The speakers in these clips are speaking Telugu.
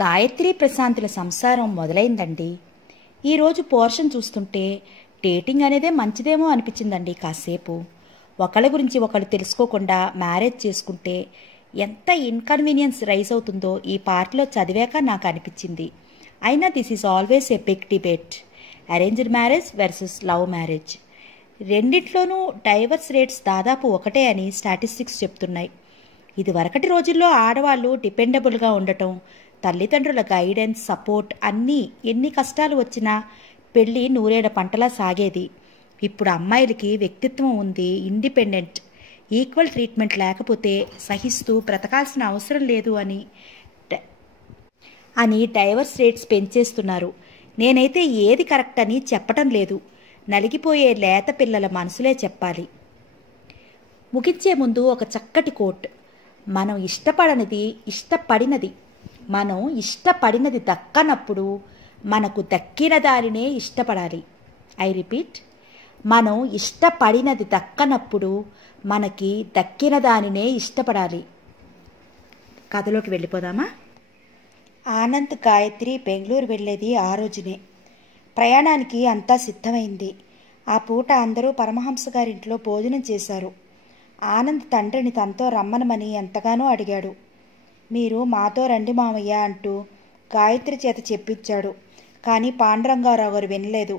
గాయత్రి ప్రశాంతుల సంసారం మొదలైందండి. ఈరోజు పోర్షన్ చూస్తుంటే డేటింగ్ అనేదే మంచిదేమో అనిపించిందండి. కాసేపు ఒకళ్ళ గురించి ఒకళ్ళు తెలుసుకోకుండా మ్యారేజ్ చేసుకుంటే ఎంత ఇన్కన్వీనియన్స్ రైజ్ అవుతుందో ఈ పార్ట్లో చదివాక నాకు అనిపించింది. అయినా this is always a big debate, arranged marriage versus love marriage. రెండిట్లోనూ డైవర్స్ రేట్స్ దాదాపు ఒకటే అని స్టాటిస్టిక్స్ చెప్తున్నాయి. ఇది వరకటి రోజుల్లో ఆడవాళ్ళు డిపెండబుల్గా ఉండటం, తల్లిదండ్రుల గైడెన్స్, సపోర్ట్ అన్నీ ఎన్ని కష్టాలు వచ్చినా పెళ్ళి నూరేళ్ల పంటలా సాగేది. ఇప్పుడు అమ్మాయిలకి వ్యక్తిత్వం ఉంది, ఇండిపెండెంట్, ఈక్వల్ ట్రీట్మెంట్ లేకపోతే సహిస్తూ బ్రతకాల్సిన అవసరం లేదు అని డైవర్స్ రేట్స్ పెంచేస్తున్నారు. నేనైతే ఏది కరెక్ట్ అని చెప్పటం లేదు, నలిగిపోయే లేత పిల్లల మనసులే చెప్పాలి. ముగించే ముందు ఒక చక్కటి కోట్, మనం ఇష్టపడినది దక్కనప్పుడు మనకు దక్కిన దానినే ఇష్టపడాలి. ఐ రిపీట్, మనం ఇష్టపడినది దక్కనప్పుడు మనకి దక్కిన దానినే ఇష్టపడాలి. కథలోకి వెళ్ళిపోదామా? ఆనంద్, గాయత్రి బెంగళూరు వెళ్ళేది ఆ రోజునే. ప్రయాణానికి అంతా సిద్ధమైంది. ఆ పూట అందరూ పరమహంస గారింట్లో భోజనం చేశారు. ఆనంద్ తండ్రిని తనతో రమ్మనమని ఎంతగానో అడిగాడు. మీరు మాతో రండి మామయ్య అంటూ గాయత్రి చేత చెప్పించాడు. కానీ పాండురంగారావు గారు వినలేదు.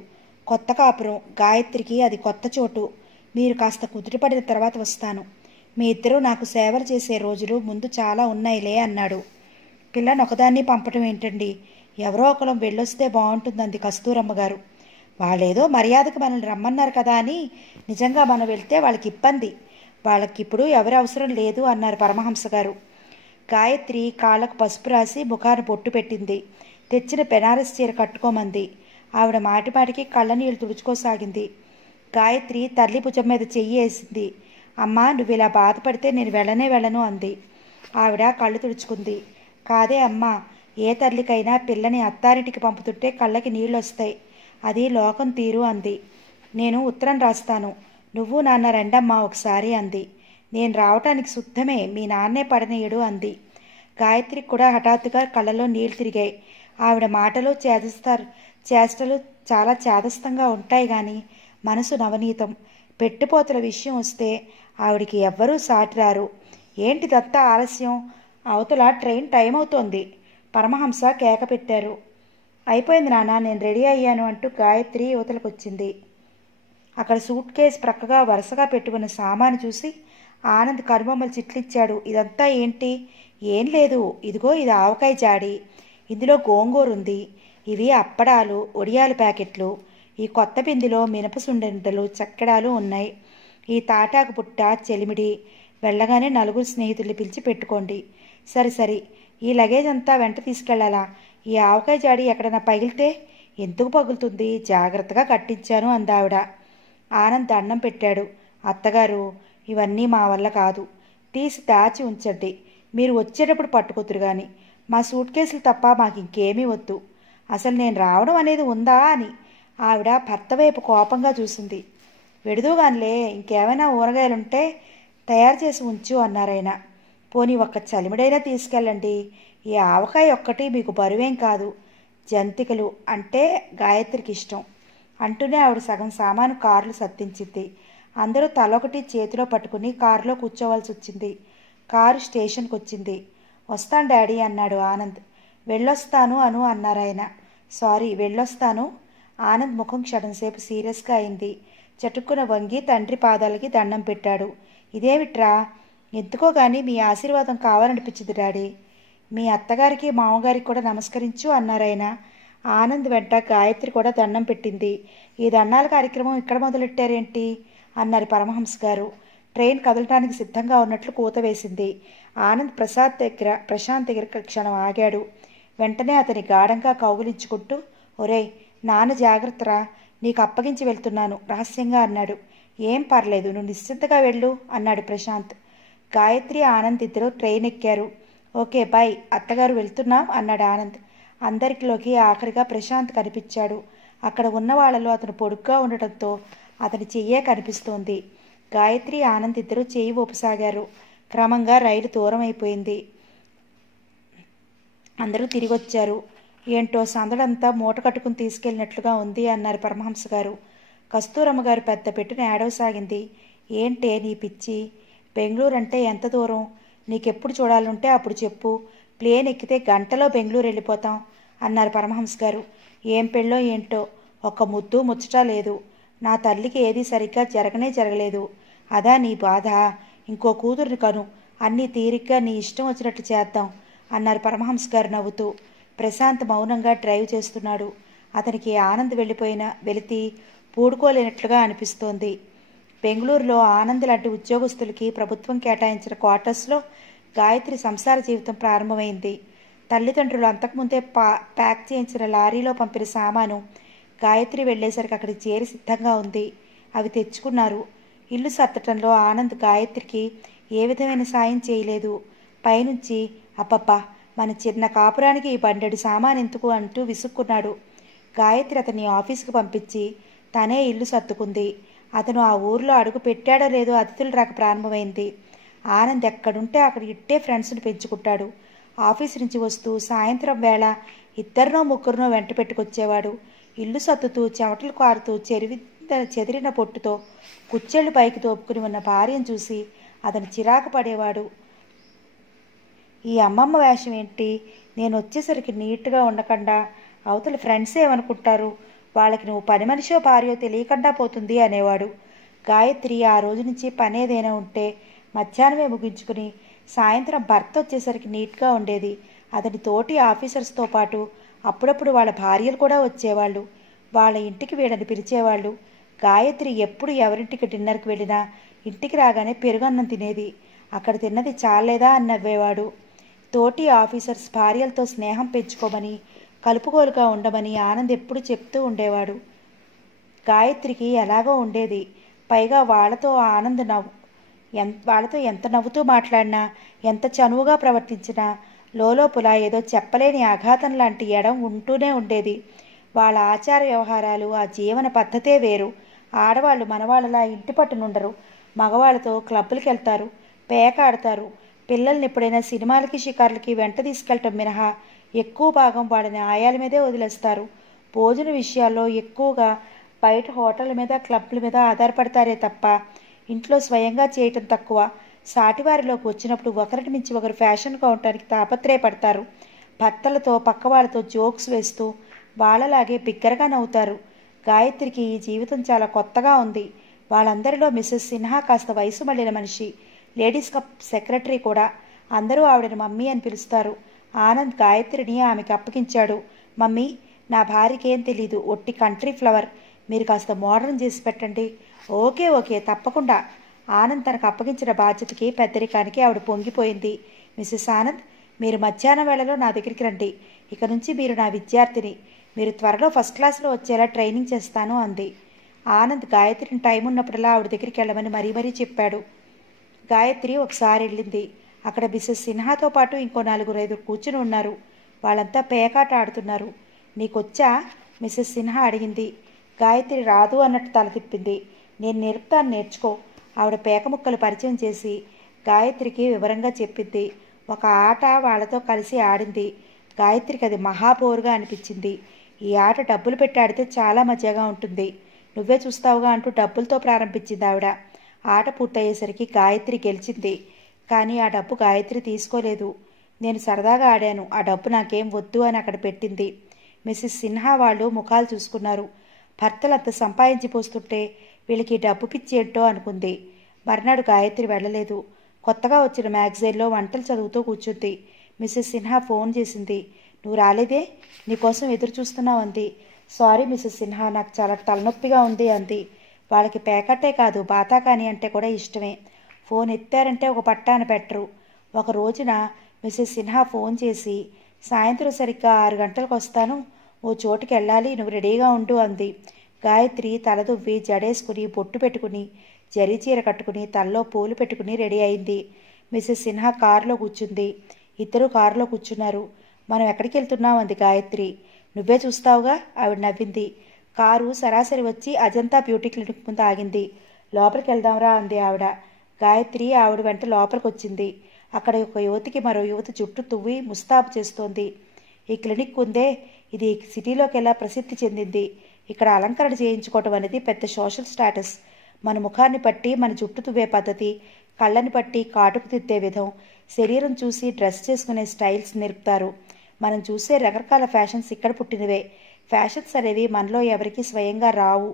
కొత్త కాపురం, గాయత్రికి అది కొత్త చోటు. మీరు కాస్త కుదుటపడిన తర్వాత వస్తాను. మీ ఇద్దరూ నాకు సేవలు చేసే రోజులు ముందు చాలా ఉన్నాయిలే అన్నాడు. పిల్లని ఒకదాన్ని పంపటం ఏంటండి, ఎవరో ఒకరం వెళ్ళొస్తే బాగుంటుందంది కస్తూరమ్మ గారు. వాళ్ళేదో మర్యాదకు మనల్ని రమ్మన్నారు కదా అని నిజంగా మనం వెళ్తే వాళ్ళకి ఇబ్బంది. వాళ్ళకిప్పుడు ఎవరి అవసరం లేదు అన్నారు పరమహంస గారు. గాయత్రి కాళ్ళకు పసుపు రాసి ముఖాన్ని బొట్టు పెట్టింది. తెచ్చిన బెనారస్ చీర కట్టుకోమంది. ఆవిడ మాటిమాటికి కళ్ళనీళ్ళు తుడుచుకోసాగింది. గాయత్రి తల్లి భుజం మీద చెయ్యి వేసింది. అమ్మా, నువ్వు ఇలా బాధపడితే నేను వెళ్ళను అంది. ఆవిడ కళ్ళు తుడుచుకుంది. కాదే అమ్మా, ఏ తల్లికైనా పిల్లని అత్తారింటికి పంపుతుంటే కళ్ళకి నీళ్ళు వస్తాయి, అది లోకం తీరు అంది. నేను ఉత్తరం రాస్తాను, నువ్వు నాన్న రెండమ్మా ఒకసారి అంది. నేను రావటానికి శుద్ధమే, మీ నాన్నే పడనీయడు అంది. గాయత్రికి కూడా హఠాత్తుగా కళ్ళలో నీళ్లు తిరిగాయి. ఆవిడ మాటలు చేష్టలు చాలా చేదస్తంగా ఉంటాయి కానీ మనసు నవనీతం. పెట్టుపోతల విషయం వస్తే ఆవిడికి ఎవ్వరూ సాటిరారు. ఏంటిదంతా ఆలస్యం, అవతల ట్రైన్ టైం అవుతోంది. పరమహంస కేక పెట్టారు. అయిపోయింది నాన్న, నేను రెడీ అయ్యాను అంటూ గాయత్రి యువతలకు వచ్చింది. అక్కడ సూట్ కేసు ప్రక్కగా వరుసగా పెట్టుకున్న సామాను చూసి ఆనంద్ కనుబొమ్మలు చిట్లిచ్చాడు. ఇదంతా ఏంటి? ఏం లేదు, ఇదిగో ఇది ఆవకాయ జాడి, ఇందులో గోంగూర ఉంది, ఇవి అప్పడాలు, ఒడియాల ప్యాకెట్లు, ఈ కొత్త బిందిలో మినపసుండలు, చక్కెడాలు ఉన్నాయి, ఈ తాటాకు పుట్ట, చెలిమిడి, వెళ్ళగానే నలుగురు స్నేహితుల్ని పిలిచి పెట్టుకోండి. సరి ఈ లగేజ్ అంతా వెంట తీసుకెళ్లాలా? ఈ ఆవకాయ జాడి ఎక్కడన్నా పగిలితే? ఎందుకు పగులుతుంది, జాగ్రత్తగా కట్టించాను అందావిడ. ఆనంద్ దండం పెట్టాడు. అత్తగారు, ఇవన్నీ మా వల్ల కాదు, తీసి దాచి ఉంచండి, మీరు వచ్చేటప్పుడు పట్టుకొతురు గాని, మా సూట్ కేసులు తప్ప మాకు ఇంకేమీ వద్దు. అసలు నేను రావడం అనేది ఉందా అని ఆవిడ భర్త వైపు కోపంగా చూసింది. వెడుదుగానిలే, ఇంకేమైనా ఊరగాయలుంటే తయారు చేసి ఉంచు అన్నారాయన. పోనీ ఒక్క చలిమిడైనా తీసుకెళ్ళండి, ఈ ఆవకాయ ఒక్కటి మీకు బరువేం కాదు. జంతికలు అంటే గాయత్రికి ఇష్టం అంటూనే ఆవిడ సగం సామాను కారులో సర్దించింది. అందరూ తలొకటి చేతిలో పట్టుకుని కారులో కూర్చోవలసి వచ్చింది. కారు స్టేషన్కి వచ్చింది. వస్తాను డాడీ అన్నాడు ఆనంద్. వెళ్ళొస్తాను అన్నారాయన. సారీ, వెళ్ళొస్తాను. ఆనంద్ ముఖం క్షణంసేపు సీరియస్గా అయింది. చటుక్కున వంగి తండ్రి పాదాలకి దండం పెట్టాడు. ఇదేమిట్రా? ఎందుకో కానీ మీ ఆశీర్వాదం కావాలనిపించింది డాడీ. మీ అత్తగారికి మామగారికి కూడా నమస్కరించు అన్నారాయన. ఆనంద్ వెంట గాయత్రి కూడా దండం పెట్టింది. ఈ దండాల కార్యక్రమం ఇక్కడ మొదలెట్టారేంటి అన్నారు పరమహంస గారు. ట్రైన్ కదలటానికి సిద్ధంగా ఉన్నట్లు కూత వేసింది. ఆనంద్ ప్రశాంత్ దగ్గర క్షణం ఆగాడు. వెంటనే అతని గాఢంగా కౌగిలించుకుంటూ, ఒరేయ్ నాన్న జాగ్రత్తరా, నీకు అప్పగించి వెళ్తున్నాను రహస్యంగా అన్నాడు. ఏం పర్లేదు, నువ్వు నిశ్చింతగా వెళ్ళు అన్నాడు ప్రశాంత్. గాయత్రి, ఆనంద్ ఇద్దరు ట్రైన్ ఎక్కారు. ఓకే బాయ్, అత్తగారు వెళ్తున్నాం అన్నాడు ఆనంద్. అందరిలోకి ఆఖరిగా ప్రశాంత్ కనిపించాడు. అక్కడ ఉన్న వాళ్ళలో అతను పొడుగ్గా ఉండటంతో అతని చెయ్యే కనిపిస్తోంది. గాయత్రి, ఆనంద్ ఇద్దరు చేయి ఊపసాగారు. క్రమంగా రైలు దూరం అయిపోయింది. అందరూ తిరిగొచ్చారు. ఏంటో సందడంతా మూట కట్టుకుని తీసుకెళ్ళినట్లుగా ఉంది అన్నారు పరమహంస గారు. కస్తూరమ్మ గారు పెద్ద పెట్టున ఏడవసాగింది. ఏంటే నీ పిచ్చి? బెంగళూరు అంటే ఎంత దూరం? నీకెప్పుడు చూడాలంటే అప్పుడు చెప్పు. ప్లేన్ ఎక్కితే గంటలో బెంగళూరు వెళ్ళిపోతాం అన్నారు పరమహంస గారు. ఏం పెళ్ళో ఏంటో, ఒక్క ముద్దు ముచ్చట లేదు. నా తల్లికి ఏది సరిగ్గా జరగలేదు. అదా నీ బాధ? ఇంకో కూతుర్ని కను, అన్నీ తీరిగ్గా నీ ఇష్టం వచ్చినట్టు చేద్దాం అన్నారు పరమహంస గారు నవ్వుతూ. ప్రశాంత్ మౌనంగా డ్రైవ్ చేస్తున్నాడు. అతనికి ఆనంద్ వెళితి పూడుకోలేనట్లుగా అనిపిస్తోంది. బెంగళూరులో ఆనంద్ లాంటి ఉద్యోగస్తులకి ప్రభుత్వం కేటాయించిన క్వార్టర్స్లో గాయత్రి సంసార జీవితం ప్రారంభమైంది. తల్లిదండ్రులు అంతకుముందే ప్యాక్ చేయించిన లారీలో పంపిన సామాను గాయత్రి వెళ్లేసరికి అక్కడికి చేరి సిద్ధంగా ఉంది. అవి తెచ్చుకున్నారు. ఇల్లు సర్దటంలో ఆనంద్ గాయత్రికి ఏ విధమైన సాయం చేయలేదు. పైనుంచి అబ్బబ్బా, మన చిన్న కాపురానికి ఈ బండెడు సామాన్ ఎందుకు అంటూ విసుక్కున్నాడు. గాయత్రి అతన్ని ఆఫీస్కి పంపించి తనే ఇల్లు సర్దుకుంది. అతను ఆ ఊర్లో అడుగు పెట్టాడో లేదో అతిథులు రాక ప్రారంభమైంది. ఆనంద్ ఎక్కడుంటే అక్కడ ఇట్టే ఫ్రెండ్స్ని పెంచుకుంటాడు. ఆఫీస్ నుంచి వస్తూ సాయంత్రం వేళ ఇద్దరినో ముగ్గురినో వెంట పెట్టుకొచ్చేవాడు. ఇల్లు సర్దుతూ చెమటలు కారుతూ చెదిరిన పొట్టుతో కుచ్చెళ్ళు పైకి తోపుకుని ఉన్న భార్యను చూసి అతను చిరాకు పడేవాడు. ఈ అమ్మమ్మ వేషం ఏంటి? నేను వచ్చేసరికి నీట్గా ఉండకుండా అవతల ఫ్రెండ్స్ ఏమనుకుంటారు? వాళ్ళకి నువ్వు పని మనిషో భార్యో తెలియకుండా పోతుంది అనేవాడు. గాయత్రి ఆ రోజు నుంచి పనేదైనా ఉంటే మధ్యాహ్నమే ముగించుకుని సాయంత్రం భర్త వచ్చేసరికి నీట్గా ఉండేది. అతని తోటి ఆఫీసర్స్తో పాటు అప్పుడప్పుడు వాళ్ళ భార్యలు కూడా వచ్చేవాళ్ళు. వాళ్ళ ఇంటికి వీళ్ళని పిలిచేవాళ్ళు. గాయత్రి ఎప్పుడు ఎవరింటికి డిన్నర్కి వెళ్ళినా ఇంటికి రాగానే పెరుగన్నం తినేది. అక్కడ తిన్నది చాలేదా అని నవ్వేవాడు. తోటి ఆఫీసర్స్ భార్యలతో స్నేహం పెంచుకోమని, కలుపుగోలుగా ఉండమని ఆనంద్ ఎప్పుడు చెప్తూ ఉండేవాడు. గాయత్రికి ఎలాగో ఉండేది. పైగా వాళ్ళతో వాళ్ళతో ఎంత నవ్వుతూ మాట్లాడినా, ఎంత చనువుగా ప్రవర్తించినా లోలోపుల ఏదో చెప్పలేని ఆఘాతం లాంటి ఎడం ఉంటూనే ఉండేది. వాళ్ళ ఆచార వ్యవహారాలు, ఆ జీవన పద్ధతే వేరు. ఆడవాళ్ళు మనవాళ్ళలా ఇంటి పట్టునుండరు. మగవాళ్ళతో క్లబ్బులకి వెళ్తారు, పేక ఆడతారు. పిల్లల్ని ఎప్పుడైనా సినిమాలకి షికార్లకి వెంట తీసుకెళ్ళటం మినహా ఎక్కువ భాగం వాళ్ళని ఆయాల మీదే వదిలేస్తారు. భోజన విషయాల్లో ఎక్కువగా బయట హోటళ్ళ మీద, క్లబ్ల మీద ఆధారపడతారే తప్ప ఇంట్లో స్వయంగా చేయటం తక్కువ. సాటివారిలోకి వచ్చినప్పుడు ఒకరిని మించి ఒకరు ఫ్యాషన్గా ఉండటానికి తాపత్రయపడతారు. భర్తలతో, పక్క వాళ్ళతో జోక్స్ వేస్తూ వాళ్ళలాగే బిగ్గరగా నవ్వుతారు. గాయత్రికి ఈ జీవితం చాలా కొత్తగా ఉంది. వాళ్ళందరిలో మిసెస్ సిన్హా కాస్త వయసు మళ్ళిన మనిషి, లేడీస్ కప్ సెక్రటరీ కూడా. అందరూ ఆవిడని మమ్మీ అని పిలుస్తారు. ఆనంద్ గాయత్రిని ఆమెకు అప్పగించాడు. మమ్మీ, నా భార్యకి ఏం తెలీదు, ఒట్టి కంట్రీ ఫ్లవర్. మీరు కాస్త మోడర్న్ చేసి పెట్టండి. ఓకే ఓకే, తప్పకుండా. ఆనంద్ తనకు అప్పగించిన బాధ్యతకి, పెద్దరికానికి ఆవిడ పొంగిపోయింది. మిసెస్ ఆనంద్, మీరు మధ్యాహ్నం వేళలో నా దగ్గరికి రండి. ఇక నుంచి మీరు నా విద్యార్థిని. మీరు త్వరలో ఫస్ట్ క్లాస్లో వచ్చేలా ట్రైనింగ్ చేస్తాను అంది. ఆనంద్ గాయత్రిని టైం ఉన్నప్పుడల్లా ఆవిడ దగ్గరికి వెళ్ళమని మరీ చెప్పాడు. గాయత్రి ఒకసారి వెళ్ళింది. అక్కడ మిసెస్ సిన్హాతో పాటు ఇంకో 4-5 కూర్చుని ఉన్నారు. వాళ్ళంతా పేకాట ఆడుతున్నారు. నీకొచ్చా? మిసెస్ సిన్హా అడిగింది. గాయత్రి రాదు అన్నట్టు తల తిప్పింది. నేను నేర్పుతాను, నేర్చుకో. ఆవిడ పేక ముక్కలు పరిచయం చేసి గాయత్రికి వివరంగా చెప్పింది. ఒక ఆట వాళ్ళతో కలిసి ఆడింది. గాయత్రికి అది మహాబోరుగా అనిపించింది. ఈ ఆట డబ్బులు పెట్టి ఆడితే చాలా మజాగా ఉంటుంది, నువ్వే చూస్తావుగా అంటూ డబ్బులతో ప్రారంభించింది ఆవిడ. ఆట పూర్తయ్యేసరికి గాయత్రి గెలిచింది. కానీ ఆ డబ్బు గాయత్రి తీసుకోలేదు. నేను సరదాగా ఆడాను, ఆ డబ్బు నాకేం వద్దు అని అక్కడ పెట్టింది. మిసెస్ సిన్హా వాళ్ళు ముఖాలు చూసుకున్నారు. భర్తలంత సంపాదించిపోస్తుంటే వీళ్ళకి డబ్బు పిచ్చి ఏంటో అనుకుంది. మర్నాడు గాయత్రి వెళ్ళలేదు. కొత్తగా వచ్చిన మ్యాగజైన్లో వంటలు చదువుతూ కూర్చుంది. మిసెస్ సిన్హా ఫోన్ చేసింది. నువ్వు రాలేదే, నీకోసం ఎదురు చూస్తున్నావు అంది. సారీ మిసెస్ సిన్హా, నాకు చాలా తలనొప్పిగా ఉంది అంది. వాళ్ళకి పేకట్టే కాదు, బాతాకాని అంటే కూడా ఇష్టమే. ఫోన్ ఎత్తారంటే ఒక పట్టాన పెట్టరు. ఒక రోజున మిసెస్ సిన్హా ఫోన్ చేసి, సాయంత్రం సరిగ్గా 6 గంటలకు వస్తాను, ఓ చోటుకి వెళ్ళాలి, నువ్వు రెడీగా ఉండు అంది. గాయత్రి తలదువ్వి, జడేసుకుని, బొట్టు పెట్టుకుని, జరీ చీర కట్టుకుని, తల్లో పూలు పెట్టుకుని రెడీ అయింది. మిసెస్ సిన్హా కారులో కూర్చుంది. ఇద్దరు కారులో కూర్చున్నారు. మనం ఎక్కడికి వెళ్తున్నాం అంది గాయత్రి. నువ్వే చూస్తావుగా, ఆవిడ నవ్వింది. కారు సరాసరి వచ్చి అజంతా బ్యూటీ క్లినిక్ ముందు ఆగింది. లోపలికి వెళ్దాంరా అంది ఆవిడ. గాయత్రి ఆవిడ వెంట లోపలికి వచ్చింది. అక్కడ ఒక యువతికి మరో యువతి జుట్టు తువ్వి ముస్తాబు చేస్తోంది. ఈ క్లినిక్ ఉందే, ఇది సిటీలోకి ఎలా ప్రసిద్ధి చెందింది. ఇక్కడ అలంకరణ చేయించుకోవటం అనేది పెద్ద సోషల్ స్టేటస్. మన ముఖాన్ని బట్టి మన జుట్టు తువ్వే పద్ధతి, కళ్ళని బట్టి కాటుకు తిద్దే విధం, శరీరం చూసి డ్రెస్ చేసుకునే స్టైల్స్ నేర్పుతారు. మనం చూసే రకరకాల ఫ్యాషన్స్ ఇక్కడ పుట్టినవే. ఫ్యాషన్స్ అనేవి మనలో ఎవరికీ స్వయంగా రావు.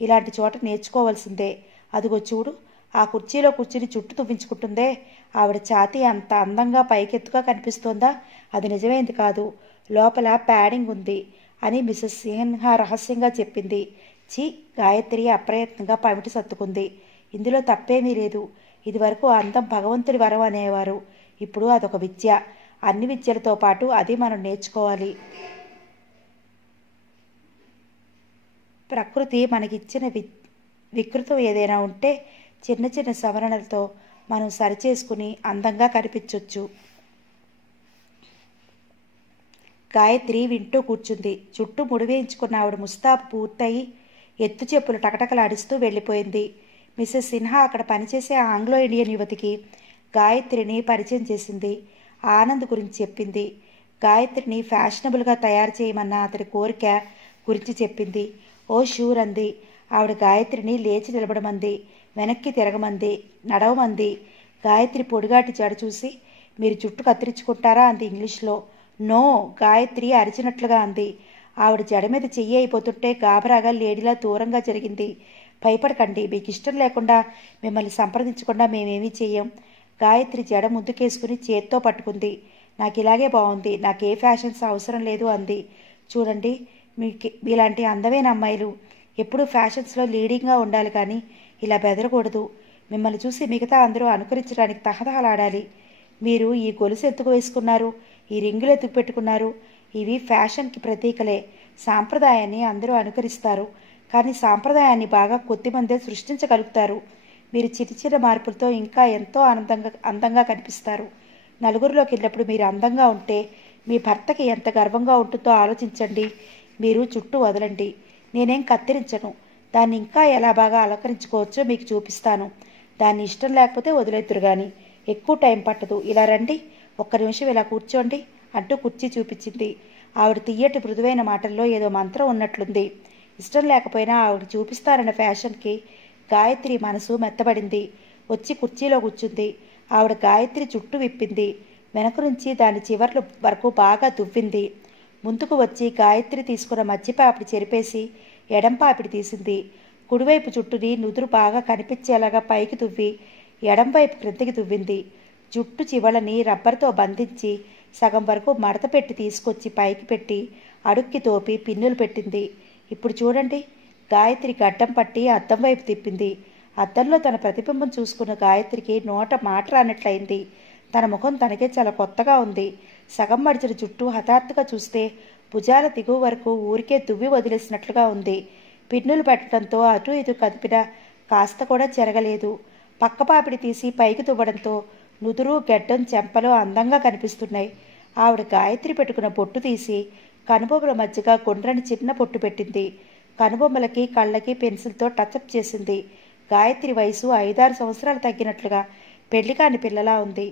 ఇలాంటి చోట నేర్చుకోవాల్సిందే. అదిగో చూడు, ఆ కుర్చీలో కూర్చుని చుట్టు తువ్వించుకుంటుందే, ఆవిడ ఛాతీ అంత అందంగా పైకెత్తుగా కనిపిస్తోందా? అది నిజమైంది కాదు, లోపల ప్యాడింగ్ ఉంది అని మిసెస్ సిన్హా రహస్యంగా చెప్పింది. చి, గాయత్రి అప్రయత్నంగా పమిటి సర్దుకుంది. ఇందులో తప్పేమీ లేదు. ఇదివరకు అందం భగవంతుడి వరం అనేవారు. ఇప్పుడు అదొక విద్య. అన్ని విద్యలతో పాటు అది మనం నేర్చుకోవాలి. ప్రకృతి మనకిచ్చిన వికృతం ఏదైనా ఉంటే చిన్న చిన్న సవరణలతో మనం సరిచేసుకుని అందంగా కనిపించవచ్చు. గాయత్రి వింటూ కూర్చుంది. చుట్టూ ముడివేయించుకున్న ఆవిడ ముస్తాబు పూర్తయి ఎత్తు చెప్పులు టకటకలాడిస్తూ వెళ్ళిపోయింది. మిసెస్ సిన్హా అక్కడ పనిచేసే ఆంగ్లో ఇండియన్ యువతికి గాయత్రిని పరిచయం చేసింది. ఆనంద్ గురించి చెప్పింది. గాయత్రిని ఫ్యాషనబుల్గా తయారు చేయమన్న అతడి కోరిక గురించి చెప్పింది. ఓ షూర్ అంది. ఆవిడ గాయత్రిని లేచి నిలబడమంది, వెనక్కి తిరగమంది, నడవమంది. గాయత్రి పొడిగాటి జడ చూసి, మీరు జుట్టు కత్తిరించుకుంటారా అంది ఇంగ్లీష్లో. నో, గాయత్రి అరిచినట్లుగా అంది. ఆవిడ జడ మీద చెయ్యి అయిపోతుంటే గాబరాగా లేడీలా దూరంగా జరిగింది. భయపడకండి, మీకు ఇష్టం లేకుండా మిమ్మల్ని సంప్రదించకుండా మేమేమీ చెయ్యం. గాయత్రి జడ ముందుకేసుకుని చేత్తో పట్టుకుంది. నాకు ఇలాగే బాగుంది, నాకే ఫ్యాషన్స్ అవసరం లేదు అంది. చూడండి, మీలాంటి అందమైన అమ్మాయిలు ఎప్పుడూ ఫ్యాషన్స్లో లీడింగ్గా ఉండాలి, కానీ ఇలా బెదరకూడదు. మిమ్మల్ని చూసి మిగతా అందరూ అనుకరించడానికి తహతహలాడాలి. మీరు ఈ గొలుసు ఎందుకు వేసుకున్నారు, ఈ రింగులు ఎందుకు పెట్టుకున్నారు? ఇవి ఫ్యాషన్కి ప్రతీకలే. సాంప్రదాయాన్ని అందరూ అనుకరిస్తారు, కానీ సాంప్రదాయాన్ని బాగా కొద్దిమందే సృష్టించగలుగుతారు. మీరు చిన్న చిన్న మార్పులతో ఇంకా ఎంతో అందంగా కనిపిస్తారు. నలుగురిలోకి వెళ్ళినప్పుడు మీరు అందంగా ఉంటే మీ భర్తకి ఎంత గర్వంగా ఉంటుందో ఆలోచించండి. మీరు చుట్టూ వదలండి. నేనేం కత్తిరించను. దాన్ని ఇంకా ఎలా బాగా అలంకరించుకోవచ్చో మీకు చూపిస్తాను. దాన్ని ఇష్టం లేకపోతే వదిలేద్దురు కానీ, ఎక్కువ టైం పట్టదు. ఇలా రండి, ఒక్క నిమిషం ఇలా కూర్చోండి అంటూ కుర్చీ చూపించింది. ఆవిడ తీయటి మృదువైన మాటల్లో ఏదో మంత్రం ఉన్నట్లుంది. ఇష్టం లేకపోయినా ఆవిడ చూపిస్తారన్న ఫ్యాషన్కి గాయత్రి మనసు మెత్తబడింది. వచ్చి కుర్చీలో కూర్చుంది. ఆవిడ గాయత్రి చుట్టూ విప్పింది. వెనక నుంచి దాని చివర్ల వరకు బాగా దువ్వింది. ముందుకు వచ్చి గాయత్రి తీసుకున్న మధ్యపాపిడి చెరిపేసి ఎడంపాపిడి తీసింది. కుడివైపు జుట్టుని నుదురు బాగా కనిపించేలాగా పైకి దువ్వి ఎడంవైపు క్రిందికి దువ్వింది. జుట్టు చివలని రబ్బర్తో బంధించి సగం వరకు మడత పెట్టి తీసుకొచ్చి పైకి పెట్టి అడుక్కి తోపి పిన్నులు పెట్టింది. ఇప్పుడు చూడండి. గాయత్రి గడ్డం పట్టి అద్దం వైపు తిప్పింది. అద్దంలో తన ప్రతిబింబం చూసుకున్న గాయత్రికి నోట మాట రానట్లయింది. తన ముఖం తనకే చాలా కొత్తగా ఉంది. సగం మడిచిన జుట్టు హఠాత్తుగా చూస్తే భుజాల దిగువ వరకు ఊరికే దువ్వి వదిలేసినట్లుగా ఉంది. పిన్నులు పెట్టడంతో అటు ఇటు కదిపినా కాస్త కూడా చెరగలేదు. పక్కపాపిడి తీసి పైకి తువ్వడంతో నుదురు, గెడ్డం, చెంపలు అందంగా కనిపిస్తున్నాయి. ఆవిడ గాయత్రి పెట్టుకున్న బొట్టు తీసి కనుబొమ్మల మధ్యగా గుండ్రని చిన్న పొట్టు పెట్టింది. కనుబొమ్మలకి కళ్ళకి పెన్సిల్తో టచ్అప్ చేసింది. గాయత్రి వయసు 5-6 సంవత్సరాలు తగ్గినట్లుగా పెళ్లి కాని పిల్లలా ఉంది.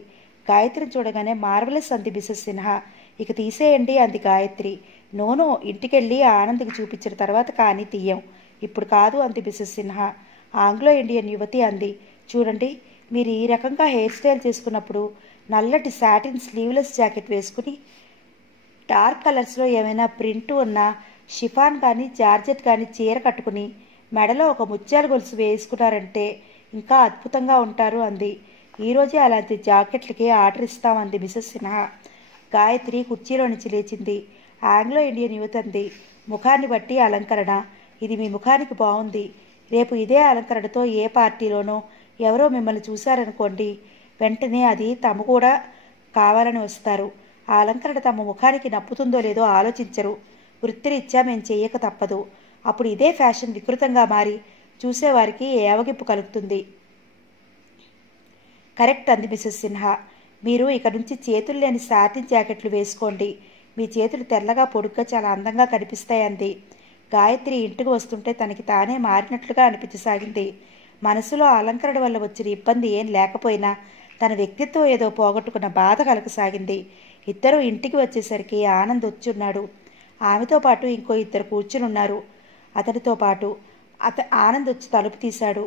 గాయత్రిని చూడగానే మార్వలెస్ అంది మిసెస్ సిన్హా. ఇక తీసేయండి అంది గాయత్రి. నోనో, ఇంటికెళ్ళి ఆనంద్కి చూపించిన తర్వాత కానీ తీయం, ఇప్పుడు కాదు అంది మిసెస్ సిన్హా. ఆంగ్లో ఇండియన్ యువతి అంది. చూడండి, మీరు ఈ రకంగా హెయిర్ స్టైల్ చేసుకున్నప్పుడు నల్లటి సాటిన్ స్లీవ్లెస్ జాకెట్ వేసుకుని డార్క్ కలర్స్లో ఏమైనా ప్రింట్ ఉన్న షిఫాన్ కానీ జార్జెట్ కానీ చీర కట్టుకుని మెడలో ఒక ముత్యాల గొలుసు వేసుకున్నారంటే ఇంకా అద్భుతంగా ఉంటారు అంది. ఈరోజే అలాంటి జాకెట్లకి ఆర్డర్ ఇస్తామంది మిసెస్ సిన్హా. గాయత్రి కుర్చీలో నుంచి లేచింది. ఆంగ్లో ఇండియన్ యువతి అంది. ముఖాన్ని బట్టి అలంకరణ. ఇది మీ ముఖానికి బాగుంది. రేపు ఇదే అలంకరణతో ఏ పార్టీలోనో ఎవరో మిమ్మల్ని చూశారనుకోండి, వెంటనే అది తమ కూడా కావాలని వస్తారు. ఆ అలంకరణ తమ ముఖానికి నప్పుతుందో లేదో ఆలోచించరు. వృత్తిరీత్యా మేము చెయ్యక తప్పదు. అప్పుడు ఇదే ఫ్యాషన్ వికృతంగా మారి చూసేవారికి ఏవగింపు కలుగుతుంది. కరెక్ట్ అంది మిసెస్ సిన్హా. మీరు ఇక నుంచి చేతులు లేని సాటిన్ జాకెట్లు వేసుకోండి. మీ చేతులు తెల్లగా పొడుగ్గా చాలా అందంగా కనిపిస్తాయంది. గాయత్రి ఇంటికి వస్తుంటే తనకి తానే మారినట్లుగా అనిపించసాగింది. మనసులో అలంకరణ వల్ల వచ్చిన ఇబ్బంది ఏం లేకపోయినా తన వ్యక్తిత్వం ఏదో పోగొట్టుకున్న బాధ కలగసాగింది. ఇద్దరు ఇంటికి వచ్చేసరికి ఆనంద్ వచ్చున్నాడు. ఆమెతో పాటు ఇంకో ఇద్దరు కూర్చునున్నారు అతడితో పాటు. ఆనంద్ వచ్చి తలుపు తీశాడు.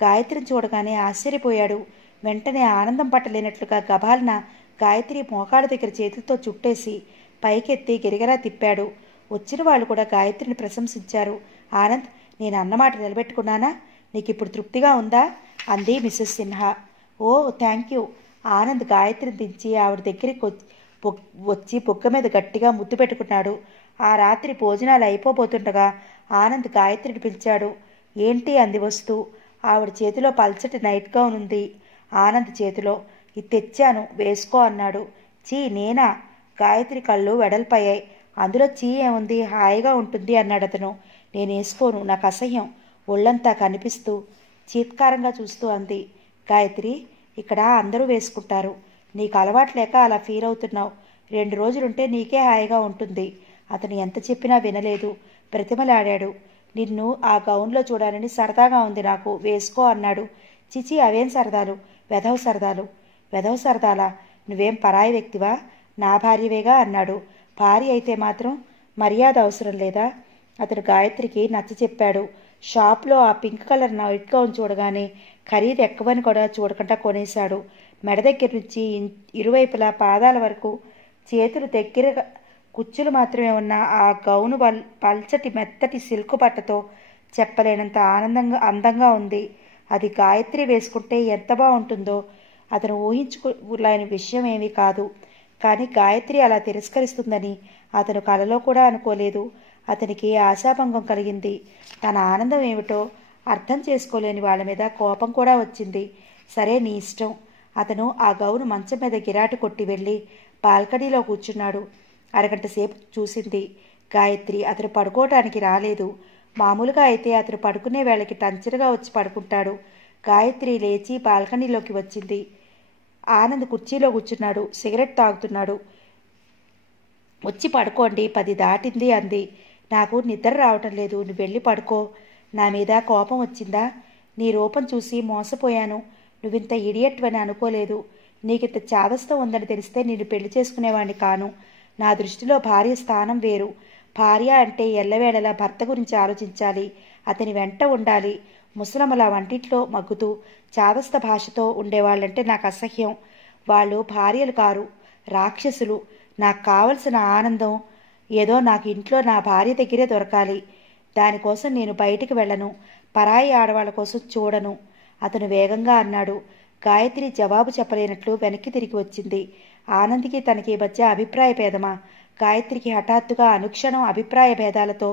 గాయత్రిని చూడగానే ఆశ్చర్యపోయాడు. వెంటనే ఆనందం పట్టలేనట్లుగా గబాలన గాయత్రి మోకాళ్ళ దగ్గర చేతులతో చుట్టేసి పైకెత్తి గిరిగరా తిప్పాడు. వచ్చిన వాళ్ళు కూడా గాయత్రిని ప్రశంసించారు. ఆనంద్, నేను అన్నమాట నిలబెట్టుకున్నానా? నీకు ఇప్పుడు తృప్తిగా ఉందా? అంది Mrs Sinha. Oh, thank you. Anand గాయత్రిని దించి ఆవిడ దగ్గరికి వచ్చి బొగ్గ మీద గట్టిగా ముద్దు పెట్టుకున్నాడు. ఆ రాత్రి భోజనాలు అయిపోబోతుండగా ఆనంద్ గాయత్రిని పిలిచాడు. ఏంటి అంది వస్తూ. ఆవిడ చేతిలో పల్చటి నైట్ గౌన్ ఉంది ఆనంద్ చేతిలో. ఇది తెచ్చాను, వేసుకో అన్నాడు. చీ, నేనా? గాయత్రి కళ్ళు వెడల్పయ్యాయి. అందులో చీ ఏముంది, హాయిగా ఉంటుంది అన్నాడు అతను. నేను వేసుకోను, నాకు అసహ్యం. ఒళ్ళంతా కనిపిస్తూ చీత్కారంగా చూస్తూ అంది. గాయత్రి, ఇక్కడ అందరూ వేసుకుంటారు. నీకు అలవాటు లేక అలా ఫీల్ అవుతున్నావు. 2 రోజులుంటే నీకే హాయిగా ఉంటుంది. అతను ఎంత చెప్పినా వినలేదు. ప్రతిమలాడాడు. నిన్ను ఆ గౌన్లో చూడాలని సరదాగా ఉంది నాకు, వేసుకో అన్నాడు. చిచి, అవేం సరదాలు, వెధవ సరదాలు. వెధవ సరదాలా? నువ్వేం పరాయి వ్యక్తివా? నా భార్యవేగా అన్నాడు. భార్య అయితే మాత్రం మర్యాద అవసరం లేదా? అతడు గాయత్రికి నచ్చ చెప్పాడు. షాప్లో ఆ పింక్ కలర్ నైట్ గౌన్ చూడగానే ఖరీదు ఎక్కువని కూడా చూడకుండా కొనేశాడు. మెడ దగ్గర నుంచి ఇరువైపులా పాదాల వరకు చేతులు దగ్గర కుచ్చులు మాత్రమే ఉన్న ఆ గౌను పల్చటి మెత్తటి సిల్కు పట్టతో చెప్పలేనంత అందంగా ఉంది. అది గాయత్రి వేసుకుంటే ఎంత బాగుంటుందో అతను ఊహించుకోలేని విషయం ఏమీ కాదు. కానీ గాయత్రి అలా తిరస్కరిస్తుందని అతను కలలో కూడా అనుకోలేదు. అతనికి ఆశాభంగం కలిగింది. తన ఆనందం ఏమిటో అర్థం చేసుకోలేని వాళ్ళ మీద కోపం కూడా వచ్చింది. సరే, నీ ఇష్టం. అతను ఆ గౌను మంచం మీద గిరాటు కొట్టి వెళ్ళి బాల్కనీలో కూర్చున్నాడు. అరగంట సేపు చూసింది గాయత్రి. అతను పడుకోవటానికి రాలేదు. మామూలుగా అయితే అతను పడుకునే వేళకి టంచరుగా వచ్చి పడుకుంటాడు. గాయత్రి లేచి బాల్కనీలోకి వచ్చింది. ఆనంద్ కుర్చీలో కూర్చున్నాడు. సిగరెట్ తాగుతున్నాడు. వచ్చి పడుకోండి, 10 దాటింది అంది. నాకు నిద్ర రావటం లేదు, నువ్వు వెళ్ళి పడుకో. నా మీద కోపం వచ్చిందా? నీ రూపం చూసి మోసపోయాను. నువ్వింత ఇడియట్ అని అనుకోలేదు. నీకింత చాదస్తం ఉందని తెలిస్తే నిన్ను పెళ్లి చేసుకునేవాడిని కాను. నా దృష్టిలో భార్య స్థానం వేరు. భార్య అంటే ఎల్లవేళలా భర్త గురించి ఆలోచించాలి, అతని వెంట ఉండాలి. ముసలమ్మల వంటింట్లో మగ్గుతూ చాదస్త భాషతో ఉండేవాళ్ళంటే నాకు అసహ్యం. వాళ్ళు భార్యలు కారు, రాక్షసులు. నాకు కావలసిన ఆనందం ఏదో నాకు ఇంట్లో నా భార్య దగ్గరే దొరకాలి. దానికోసం నేను బయటికి వెళ్ళను, పరాయి ఆడవాళ్ళ కోసం చూడను అతను వేగంగా అన్నాడు. గాయత్రి జవాబు చెప్పలేనట్లు వెనక్కి తిరిగి వచ్చింది. ఆనంద్కి తనకి మధ్య అభిప్రాయ భేదమా? గాయత్రికి హఠాత్తుగా అనుక్షణం అభిప్రాయ భేదాలతో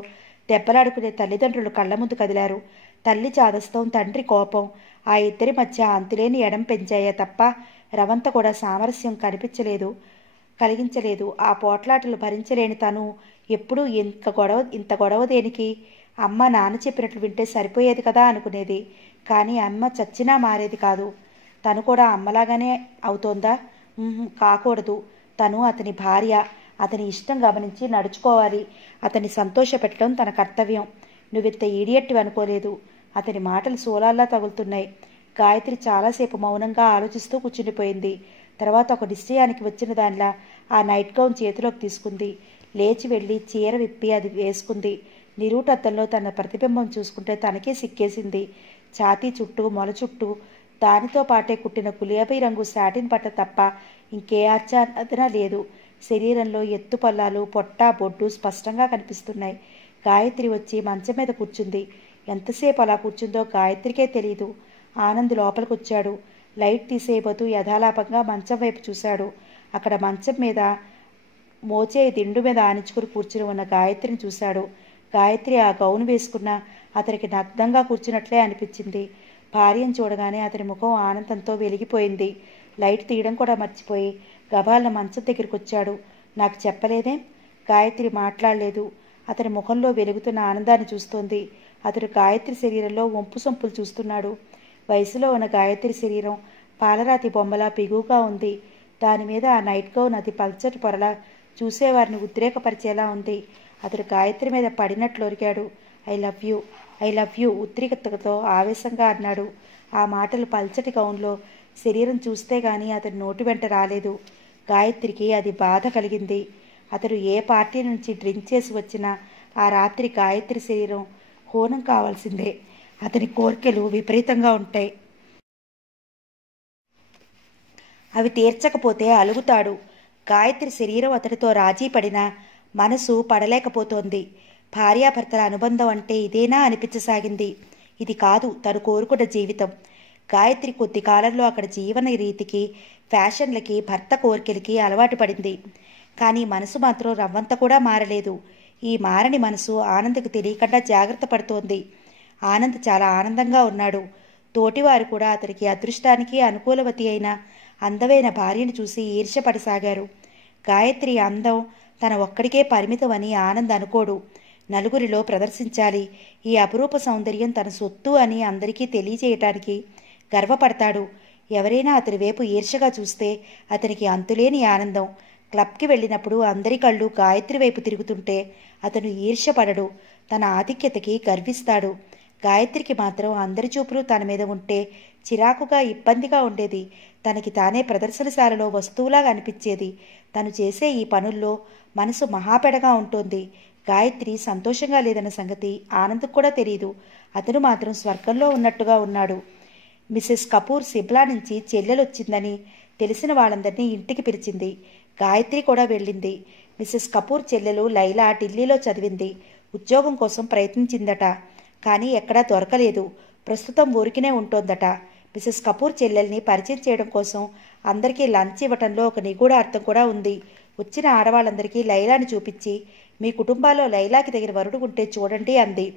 దెబ్బలాడుకునే తల్లిదండ్రులు కళ్ల ముందు కదిలారు. తల్లి చాదస్తం, తండ్రి కోపం, ఆ ఇద్దరి మధ్య అంతులేని ఎడం పెంచాయే తప్ప రవంత కూడా సామరస్యం కలిగించలేదు. ఆ పోట్లాటలు భరించలేని తను ఎప్పుడూ ఇంత గొడవ దేనికి? అమ్మ నాన్న చెప్పినట్లు వింటే సరిపోయేది కదా అనుకునేది. కానీ అమ్మ చచ్చినా మారేది కాదు. తను కూడా అమ్మలాగానే అవుతోందా? కాకూడదు. తను అతని భార్య. అతని ఇష్టం గమనించి నడుచుకోవాలి. అతన్ని సంతోషపెట్టడం తన కర్తవ్యం. నువ్వింత ఈడియట్టు అనుకోలేదు. అతని మాటలు సోలాల్లా తగులుతున్నాయి. గాయత్రి చాలాసేపు మౌనంగా ఆలోచిస్తూ కూర్చుండిపోయింది. తర్వాత ఒక నిశ్చయానికి వచ్చిన దానిలా ఆ నైట్ గౌన్ చేతిలోకి తీసుకుంది. లేచి వెళ్ళి చీర విప్పి అది వేసుకుంది. నిరూటద్దంలో తన ప్రతిబింబం చూసుకుంటే తనకే సిక్కేసింది. ఛాతీ చుట్టూ, మొల చుట్టూ దానితో పాటే కుట్టిన గులాబీ రంగు శాటిన్ బట్ట తప్ప ఇంకే ఆచ్ఛాదన లేదు. శరీరంలో ఎత్తుపల్లాలు, పొట్ట, బొడ్డు స్పష్టంగా కనిపిస్తున్నాయి. గాయత్రి వచ్చి మంచం మీద కూర్చుంది. ఎంతసేపు అలా కూర్చుందో గాయత్రికే తెలీదు. ఆనంద్ లోపలికొచ్చాడు. లైట్ తీసేయబోతూ యథాలాపంగా మంచం వైపు చూశాడు. అక్కడ మంచం మీద మోచే దిండు మీద ఆనించుకుని కూర్చుని ఉన్న గాయత్రిని చూశాడు. గాయత్రి ఆ గౌను వేసుకున్న అతనికి నగ్నంగా కూర్చున్నట్లే అనిపించింది. భార్యను చూడగానే అతని ముఖం ఆనందంతో వెలిగిపోయింది. లైట్ తీయడం కూడా మర్చిపోయి గబాలన మంచం దగ్గరికి వచ్చాడు. నాకు చెప్పలేదేం? గాయత్రి మాట్లాడలేదు. అతని ముఖంలో వెలుగుతున్న ఆనందాన్ని చూస్తోంది. అతడు గాయత్రి శరీరంలో వంపు సొంపులు చూస్తున్నాడు. వయసులో ఉన్న గాయత్రి శరీరం పాలరాతి బొమ్మలా బిగువుగా ఉంది. దానిమీద ఆ నైట్ గౌన్ అతి పల్చటి పొరలా చూసేవారిని ఉద్రేకపరిచేలా ఉంది. అతడు గాయత్రి మీద పడినట్లు ఒరిగాడు. I love you, I love you ఉద్రిక్తతతో ఆవేశంగా అన్నాడు. ఆ మాటలు పల్చటి గౌన్లో శరీరం చూస్తే గాని అతని నోటి వెంట రాలేదు. గాయత్రికి అది బాధ కలిగింది. అతడు ఏ పార్టీ నుంచి డ్రింక్ చేసి వచ్చినా ఆ రాత్రి గాయత్రి శరీరం హోనం కావాల్సిందే. అతని కోరికలు విపరీతంగా ఉంటాయి. అవి తీర్చకపోతే అలుగుతాడు. గాయత్రి శరీరం అతడితో రాజీ పడినా మనసు పడలేకపోతోంది. భార్యాభర్తల అనుబంధం అంటే ఇదేనా అనిపించసాగింది. ఇది కాదు తను కోరుకున్న జీవితం. గాయత్రి కొద్ది కాలంలో అక్కడ జీవన రీతికి, ఫ్యాషన్లకి, భర్త కోరికలకి అలవాటు పడింది. కానీ మనసు మాత్రం రవ్వంత కూడా మారలేదు. ఈ మారని మనసు ఆనంద్కి తెలియకుండా జాగ్రత్త పడుతోంది. ఆనంద్ చాలా ఆనందంగా ఉన్నాడు. తోటివారు కూడా అతనికి అదృష్టానికి అనుకూలవతి అయిన అందమైన భార్యను చూసి ఈర్ష్యపడసాగారు. గాయత్రి అందం తన ఒక్కడికే పరిమితమని ఆనంద్ అనుకోడు. నలుగురిలో ప్రదర్శించాలి. ఈ అపురూప సౌందర్యం తన సొత్తు అని అందరికీ తెలియజేయటానికి గర్వపడతాడు. ఎవరైనా అతని వైపు ఈర్ష్యగా చూస్తే అతనికి అంతులేని ఆనందం. క్లబ్కి వెళ్ళినప్పుడు అందరి కళ్ళు గాయత్రి వైపు తిరుగుతుంటే అతను ఈర్ష్యపడడు. తన ఆధిక్యతకి గర్విస్తాడు. గాయత్రికి మాత్రం అందరి చూపులు తన మీద ఉంటే చిరాకుగా, ఇబ్బందిగా ఉండేది. తనకి తానే ప్రదర్శనశాలలో వస్తువులాగా అనిపించేది. తను చేసే ఈ పనుల్లో మనసు మహాపెడగా ఉంటుంది. గాయత్రి సంతోషంగా లేదన్న సంగతి ఆనంద్కు కూడా తెలియదు. అతను మాత్రం స్వర్గంలో ఉన్నట్టుగా ఉన్నాడు. మిసెస్ కపూర్ సిబ్లా నుంచి చెల్లెలొచ్చిందని తెలిసిన వాళ్ళందరినీ ఇంటికి పిలిచింది. గాయత్రి కూడా వెళ్ళింది. మిసెస్ కపూర్ చెల్లెలు లైలా ఢిల్లీలో చదివింది. ఉద్యోగం కోసం ప్రయత్నించిందట. కానీ ఎక్కడా దొరకలేదు. ప్రస్తుతం ఊరికినే ఉంటోందట. మిసెస్ కపూర్ చెల్లెల్ని పరిచయం చేయడం కోసం అందరికీ లంచ్ ఇవ్వటంలో ఒక నిగూఢ అర్థం కూడా ఉంది. వచ్చిన ఆడవాళ్ళందరికీ లైలాని చూపించి, మీ కుటుంబాల్లో లైలాకి దగ్గర వరుడు ఉంటే చూడండి అంది.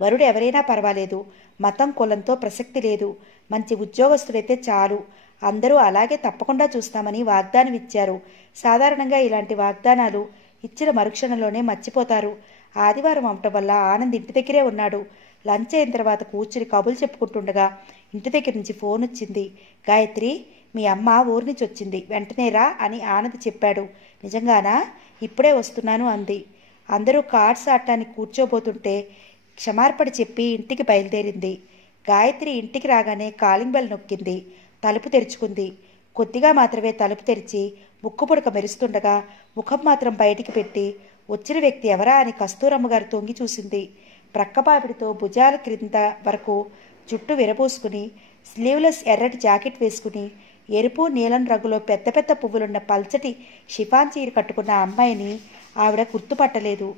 వరుడు ఎవరైనా పర్వాలేదు. మతం, కులంతో ప్రసక్తి లేదు. మంచి ఉద్యోగస్తుడైతే చాలు. అందరూ అలాగే తప్పకుండా చూస్తామని వాగ్దానం ఇచ్చారు. సాధారణంగా ఇలాంటి వాగ్దానాలు ఇచ్చిన మరుక్షణంలోనే మర్చిపోతారు. ఆదివారం అవటం వల్ల ఆనంద్ ఇంటి దగ్గరే ఉన్నాడు. లంచ్ అయిన తర్వాత కూర్చుని కబుర్లు చెప్పుకుంటుండగా ఇంటి దగ్గర నుంచి ఫోన్ వచ్చింది. గాయత్రి, మీ అమ్మ ఊరి నుంచి వచ్చింది, వెంటనే రా అని ఆనంద్ చెప్పాడు. నిజంగానా? ఇప్పుడే వస్తున్నాను అంది. అందరూ కార్డ్స్ ఆడటానికి కూర్చోబోతుంటే క్షమార్పణ చెప్పి ఇంటికి బయలుదేరింది. గాయత్రి ఇంటికి రాగానే కాలింగ్ బెల్ నొక్కింది. తలుపు తెరుచుకుంది. కొద్దిగా మాత్రమే తలుపు తెరిచి ముక్కుపుడక మెరుస్తుండగా ముఖం మాత్రం బయటికి పెట్టి వచ్చిన వ్యక్తి ఎవరా అని కస్తూరమ్మగారు తొంగి చూసింది. ప్రక్కపాపిడితో భుజాల క్రింద వరకు జుట్టు విరబోసుకుని, స్లీవ్లెస్ ఎర్రటి జాకెట్ వేసుకుని, ఎరుపు నీలం రంగులో పెద్ద పెద్ద పువ్వులున్న పల్చటి షిఫాన్ చీర కట్టుకున్న అమ్మాయిని ఆవిడ గుర్తుపట్టలేదు.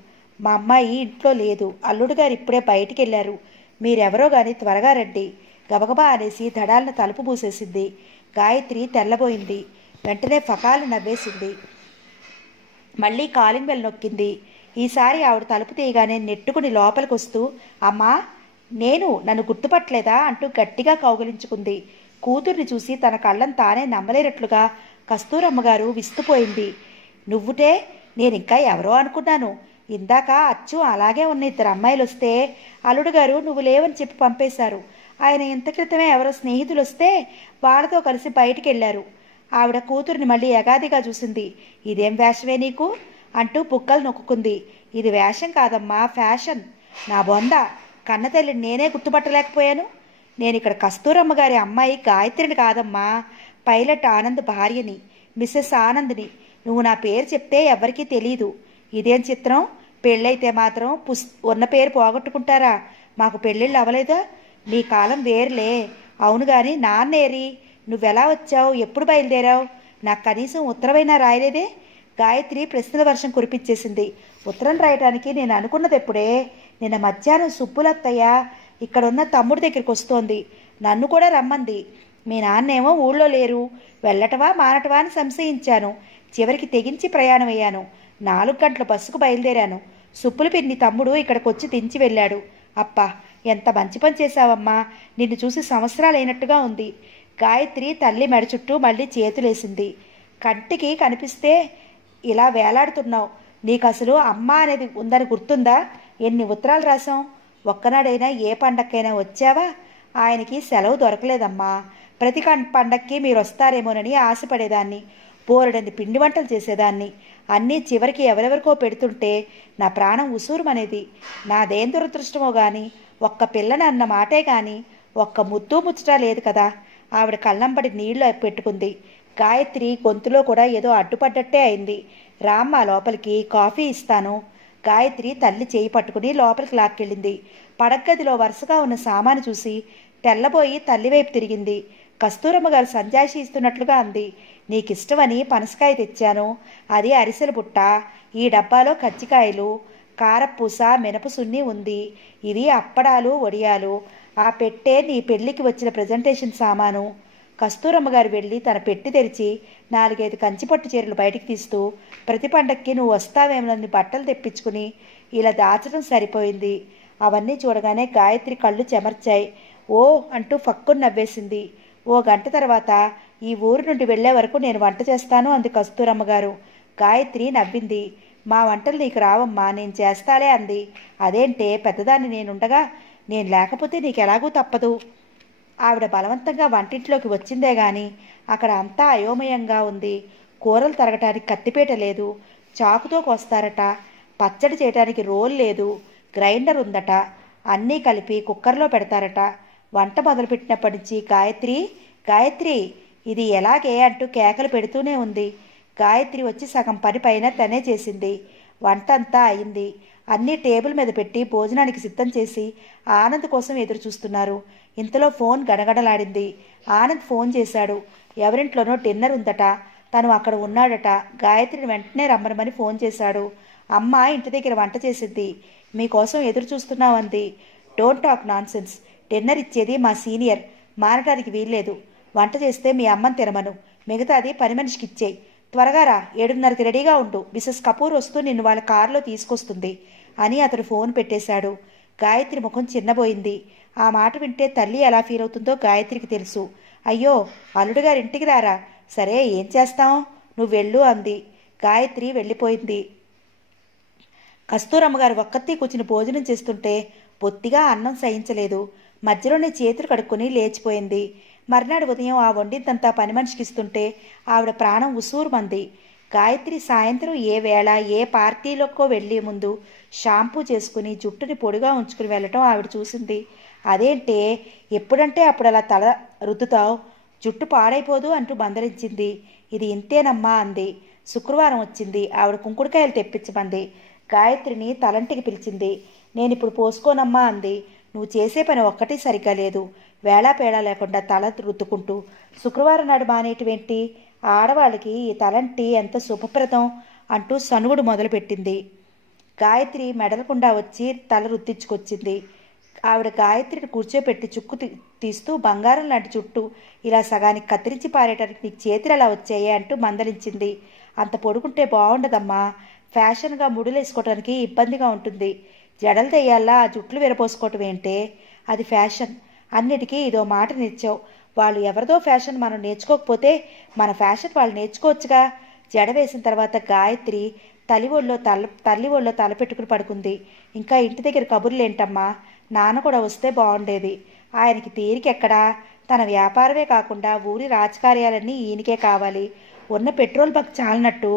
మా అమ్మాయి ఇంట్లో లేదు, అల్లుడు గారు ఇప్పుడే బయటికి వెళ్ళారు, మీరెవరో గాని త్వరగా రండి గబగబా అనేసి దడాలను తలుపు మూసేసింది. గాయత్రి తెల్లబోయింది. వెంటనే ఫకాలు నవ్వేసింది. మళ్ళీ కాలింగ్ బెల్ నొక్కింది. ఈసారి ఆవిడ తలుపు తీయగానే నెట్టుకుని లోపలికి వస్తూ, అమ్మా నన్ను గుర్తుపట్టలేదా అంటూ గట్టిగా కౌగిలించుకుంది. కూతుర్ని చూసి తన కళ్ళను తానే నమ్మలేనట్లుగా కస్తూరమ్మగారు విస్తుపోయింది. నువ్వుటే? నేనింకా ఎవరో అనుకున్నాను. ఇందాక అచ్చు అలాగే ఉన్న ఇద్దరు అమ్మాయిలు వస్తే అల్లుడు గారు నువ్వు లేవని చెప్పి పంపేశారు. ఆయన ఇంత క్రితమే ఎవరో స్నేహితులు వస్తే వాళ్ళతో కలిసి బయటికి వెళ్ళారు. ఆవిడ కూతురిని మళ్ళీ ఎగాదిగా చూసింది. ఇదేం వేషమే నీకు అంటూ బుక్కలు నొక్కుంది. ఇది వేషం కాదమ్మా, ఫ్యాషన్. నా బొంద, కన్నతల్లిని నేనే గుర్తుపట్టలేకపోయాను. నేను ఇక్కడ కస్తూరమ్మ గారి అమ్మాయి గాయత్రిని కాదమ్మా, పైలట్ ఆనంద్ భార్యని, మిస్సెస్ ఆనంద్ని. నువ్వు నా పేరు చెప్తే ఎవరికీ తెలీదు. ఇదేం చిత్రం? పెళ్ళైతే మాత్రం ఉన్న పేరు పోగొట్టుకుంటారా? మాకు పెళ్ళిళ్ళు అవ్వలేదా? నీ కాలం వేరులే. అవును గాని నాన్నేరి? నువ్వెలా వచ్చావు? ఎప్పుడు బయలుదేరావు? నాకు కనీసం ఉత్తరమైనా రాయలేదే? గాయత్రి ప్రశ్నల వర్షం కురిపించేసింది. ఉత్తరం రాయటానికి నేను అనుకున్నది ఎప్పుడే? నిన్న మధ్యాహ్నం సుబ్బులత్తయ్య ఇక్కడున్న తమ్ముడి దగ్గరికి వస్తోంది. నన్ను కూడా రమ్మంది. మీ నాన్నేమో ఊళ్ళో లేరు. వెళ్ళటవా మానటవా అని సంశయించాను. చివరికి తెగించి ప్రయాణమయ్యాను. 4 గంటల బస్సుకు బయలుదేరాను. సుబ్బుల పిన్ని తమ్ముడు ఇక్కడికి వచ్చి దించి వెళ్ళాడు. అప్పా, ఎంత మంచి పని చేశావమ్మా. నిన్ను చూసి సంవత్సరాలు అయినట్టుగా ఉంది. గాయత్రి తల్లి మెడ చుట్టూ మళ్ళీ చేతులేసింది. కంటికి కనిపిస్తే ఇలా వేలాడుతున్నావు. నీకు అసలు అమ్మ అనేది ఉందని గుర్తుందా? ఎన్ని ఉత్తరాలు రాసాం. ఒక్కనాడైనా ఏ పండక్కైనా వచ్చావా? ఆయనకి సెలవు దొరకలేదమ్మా. ప్రతి పండక్కి మీరు వస్తారేమోనని ఆశపడేదాన్ని. బోరడని పిండి వంటలు చేసేదాన్ని. అన్నీ చివరికి ఎవరెవరికో పెడుతుంటే నా ప్రాణం ఉసూరుమనేది. నాదేం దురదృష్టమో గాని ఒక్క పిల్లని అన్న మాటే గాని ఒక్క ముద్దు ముచ్చట లేదు కదా. ఆవిడ కళ్ళంబడి నీళ్లు పెట్టుకుంది. గాయత్రి గొంతులో కూడా ఏదో అడ్డుపడ్డట్టే అయింది. రామ్మ లోపలికి, కాఫీ ఇస్తాను. గాయత్రి తల్లి చేయి పట్టుకుని లోపలికి లాక్కెళ్ళింది. పడగ్గదిలో వరుసగా ఉన్న సామాను చూసి తెల్లబోయి తల్లివైపు తిరిగింది. కస్తూరమ్మ గారు సంజాయిషి ఇస్తున్నట్లుగా అంది. నీకిష్టమని పనసకాయ తెచ్చాను, అది అరిసెల బుట్ట, ఈ డబ్బాలో కజ్జికాయలు, కారపూస, మినపసున్ని ఉంది, ఇవి అప్పడాలు, వడియాలు, ఆ పెట్టే నీ పెళ్లికి వచ్చిన ప్రజెంటేషన్ సామాను. కస్తూరమ్మ గారు వెళ్ళి తన పెట్టి తెరిచి 4-5 కంచిపట్టు చీరలు బయటికి తీస్తూ, ప్రతి పండక్కి నువ్వు వస్తావేమోనని బట్టలు తెప్పించుకుని ఇలా దాచడం సరిపోయింది. అవన్నీ చూడగానే గాయత్రి కళ్ళు చెమర్చాయి. ఓ అంటూ ఫక్కుని నవ్వేసింది. ఓ గంట తర్వాత ఈ ఊరు నుండి వెళ్లే వరకు నేను వంట చేస్తాను అంది కస్తూరమ్మ గారు. గాయత్రి నవ్వింది. మా వంటలు నీకు రావమ్మా, నేను చేస్తాలే అంది. అదేంటే, పెద్దదాన్ని నేనుండగా, నేను లేకపోతే నీకెలాగూ తప్పదు. ఆవిడ బలవంతంగా వంటింట్లోకి వచ్చిందే గాని అక్కడ అంతా అయోమయంగా ఉంది. కూరలు తరగటానికి కత్తిపీట లేదు, చాకుతో కోస్తారట. పచ్చడి చేయటానికి రోల్ లేదు, గ్రైండర్ ఉందట. అన్నీ కలిపి కుక్కర్లో పెడతారట. వంట మొదలుపెట్టినప్పటి నుంచి గాయత్రి గాయత్రి ఇది ఎలాగే అంటూ కేకలు పెడుతూనే ఉంది. గాయత్రి వచ్చి సగం పని పైన తనే చేసింది. వంట అంతా అయింది. అన్నీ టేబుల్ మీద పెట్టి భోజనానికి సిద్ధం చేసి ఆనంద్ కోసం ఎదురు చూస్తున్నారు. ఇంతలో ఫోన్ గడగడలాడింది. ఆనంద్ ఫోన్ చేశాడు. ఎవరింట్లోనో డిన్నర్ ఉందట, తను అక్కడ ఉన్నాడట. గాయత్రిని వెంటనే రమ్మనమని ఫోన్ చేశాడు. అమ్మ ఇంటి దగ్గర వంట చేసింది, మీకోసం ఎదురు చూస్తున్నామంది. Don't talk nonsense. Dinner ఇచ్చేది మా సీనియర్, మారటానికి వీల్లేదు. వంట చేస్తే మీ అమ్మని తినమను, మిగతాది పని మనిషికి ఇచ్చేయి. త్వరగా రా, 7:30కి రెడీగా ఉండు, మిసెస్ కపూర్ వస్తూ నిన్ను వాళ్ళ కారులో తీసుకొస్తుంది అని అతడు ఫోన్ పెట్టేశాడు. గాయత్రి ముఖం చిన్నబోయింది. ఆ మాట వింటే తల్లి ఎలా ఫీల్ అవుతుందో గాయత్రికి తెలుసు. అయ్యో, అల్లుడు గారి ఇంటికి రారా, సరే ఏం చేస్తాం, నువ్వు వెళ్ళు అంది. గాయత్రి వెళ్ళిపోయింది. కస్తూరమ్మగారు ఒక్కత్తి కూర్చుని భోజనం చేస్తుంటే బొత్తిగా అన్నం సహించలేదు. మధ్యలోనే చేతులు కడుక్కొని లేచిపోయింది. మర్నాడు ఉదయం ఆ వండిందంతా పని మనిషికి ఇస్తుంటే ఆవిడ ప్రాణం ఉసూరుమంది. గాయత్రి సాయంత్రం ఏ వేళ ఏ పార్టీలోకో వెళ్లే ముందు షాంపూ చేసుకుని జుట్టుని పొడిగా ఉంచుకుని వెళ్ళటం ఆవిడ చూసింది. అదేంటే, ఎప్పుడంటే అప్పుడు అలా తల రుద్దుతావు, జుట్టు పాడైపోదు అంటూ మందరించింది. ఇది ఇంతేనమ్మా అంది. శుక్రవారం వచ్చింది. ఆవిడ కుంకుడుకాయలు తెప్పించమంది. గాయత్రిని తలంటికి పిలిచింది. నేనిప్పుడు పోసుకోనమ్మా అంది. నువ్వు చేసే పని ఒక్కటి సరిగ్గా లేదు, వేళాపేడా లేకుండా తల రుద్దుకుంటూ శుక్రవారం నాడు మానేటివేంటి, ఆడవాళ్ళకి ఈ తలంటి ఎంత శుభప్రదం అంటూ సనుగుడు మొదలుపెట్టింది. గాయత్రి మెడలకుండా వచ్చి తల రుద్దించుకొచ్చింది. ఆవిడ గాయత్రిని కూర్చోపెట్టి చుక్కు తీస్తూ, బంగారం లాంటి చుట్టూ ఇలా సగానికి కత్తిరించి పారేయటానికి నీకు చేతులు అలా వచ్చాయే అంటూ మందలించింది. అంత పొడుగుంటే బాగుండదమ్మా, ఫ్యాషన్గా ముడులేసుకోవడానికి ఇబ్బందిగా ఉంటుంది. జడలు తెయ్యాలా, ఆ జుట్లు విరపోసుకోవటం ఏంటే, అది ఫ్యాషన్. అన్నిటికీ ఇదో మాట నేర్చావు. వాళ్ళు ఎవరిదో ఫ్యాషన్ మనం నేర్చుకోకపోతే మన ఫ్యాషన్ వాళ్ళు నేర్చుకోవచ్చుగా. జడ వేసిన తర్వాత గాయత్రి తల్లి ఒళ్ళో తల పెట్టుకుని పడుకుంది. ఇంకా ఇంటి దగ్గర కబుర్లేంటమ్మా, నాన్న కూడా వస్తే బాగుండేది. ఆయనకి తీరికెక్కడా, తన వ్యాపారమే కాకుండా ఊరి రాజకార్యాలన్నీ ఈయనకే కావాలి. ఉన్న పెట్రోల్ బంక్ చాలనట్టు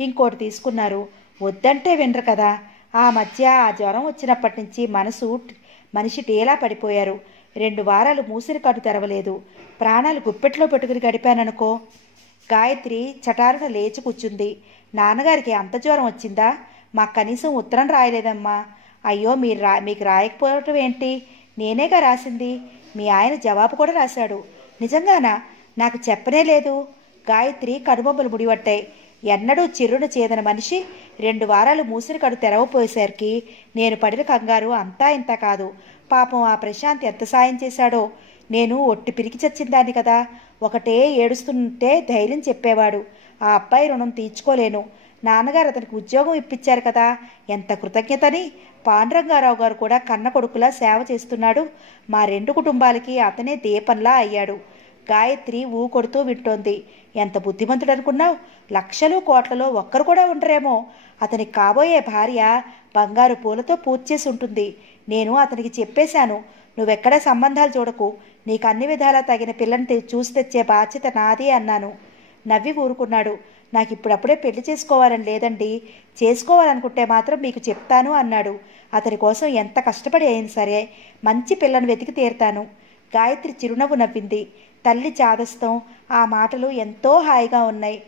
ఇంకోటి తీసుకున్నారు. వద్దంటే వినరు కదా. ఆ మధ్య ఆ జ్వరం వచ్చినప్పటి నుంచి మనిషి డేలా పడిపోయారు. 2 వారాలు మూసిన కన్ను తెరవలేదు. ప్రాణాలు గుప్పెట్లో పెట్టుకుని గడిపాననుకో. గాయత్రి చటారున లేచి కూర్చుంది. నాన్నగారికి అంత జ్వరం వచ్చిందా? మాకు కనీసం ఉత్తరం రాయలేదమ్మా. అయ్యో, మీకు రాయకపోవటం ఏంటి, నేనేగా రాసింది. మీ ఆయన జవాబు కూడా రాశాడు. నిజంగానా? నాకు చెప్పనే లేదు. గాయత్రి కనుబొమ్మలు ముడిపట్టాయి. ఎన్నడూ చిర్రున చేదన మనిషి 2 వారాలు మూసిన కడు తెరవపోయేసరికి నేను పడిన కంగారు అంతా ఇంత కాదు. పాపం ఆ ప్రశాంత్ ఎంత సాయం చేశాడో. నేను ఒట్టి పిరికి చచ్చిందాన్ని కదా. ఒకటే ఏడుస్తుంటే ధైర్యం చెప్పేవాడు. ఆ అబ్బాయి రుణం తీర్చుకోలేను. నాన్నగారు అతనికి ఉద్యోగం ఇప్పించారు కదా, ఎంత కృతజ్ఞతని. పాండురంగారావు గారు కూడా కన్న కొడుకులా సేవ చేస్తున్నాడు. మా 2 కుటుంబాలకి అతనే దీపంలా అయ్యాడు. గాయత్రి ఊకొడుతూ వింటోంది. ఎంత బుద్ధిమంతుడు అనుకున్నావు? లక్షలు కోట్లలో ఒక్కరు కూడా ఉండరేమో. అతనికి కాబోయే భార్య బంగారు పూలతో పూజ చేసి ఉంటుంది. నేను అతనికి చెప్పేశాను, నువ్వెక్కడా సంబంధాలు చూడకు, నీకు అన్ని విధాలా తగిన పిల్లని చూసి తెచ్చే బాధ్యత నాది అన్నాను. నవ్వి ఊరుకున్నాడు. నాకు ఇప్పుడప్పుడే పెళ్లి చేసుకోవాలని లేదండి, చేసుకోవాలనుకుంటే మాత్రం మీకు చెప్తాను అన్నాడు. అతని కోసం ఎంత కష్టపడి అయినా సరే మంచి పిల్లను వెతికి తీరుతాను. గాయత్రి చిరునవ్వు నవ్వింది. తల్లి చాదస్తం. ఆ మాటలు ఎంతో హాయిగా ఉన్నాయి.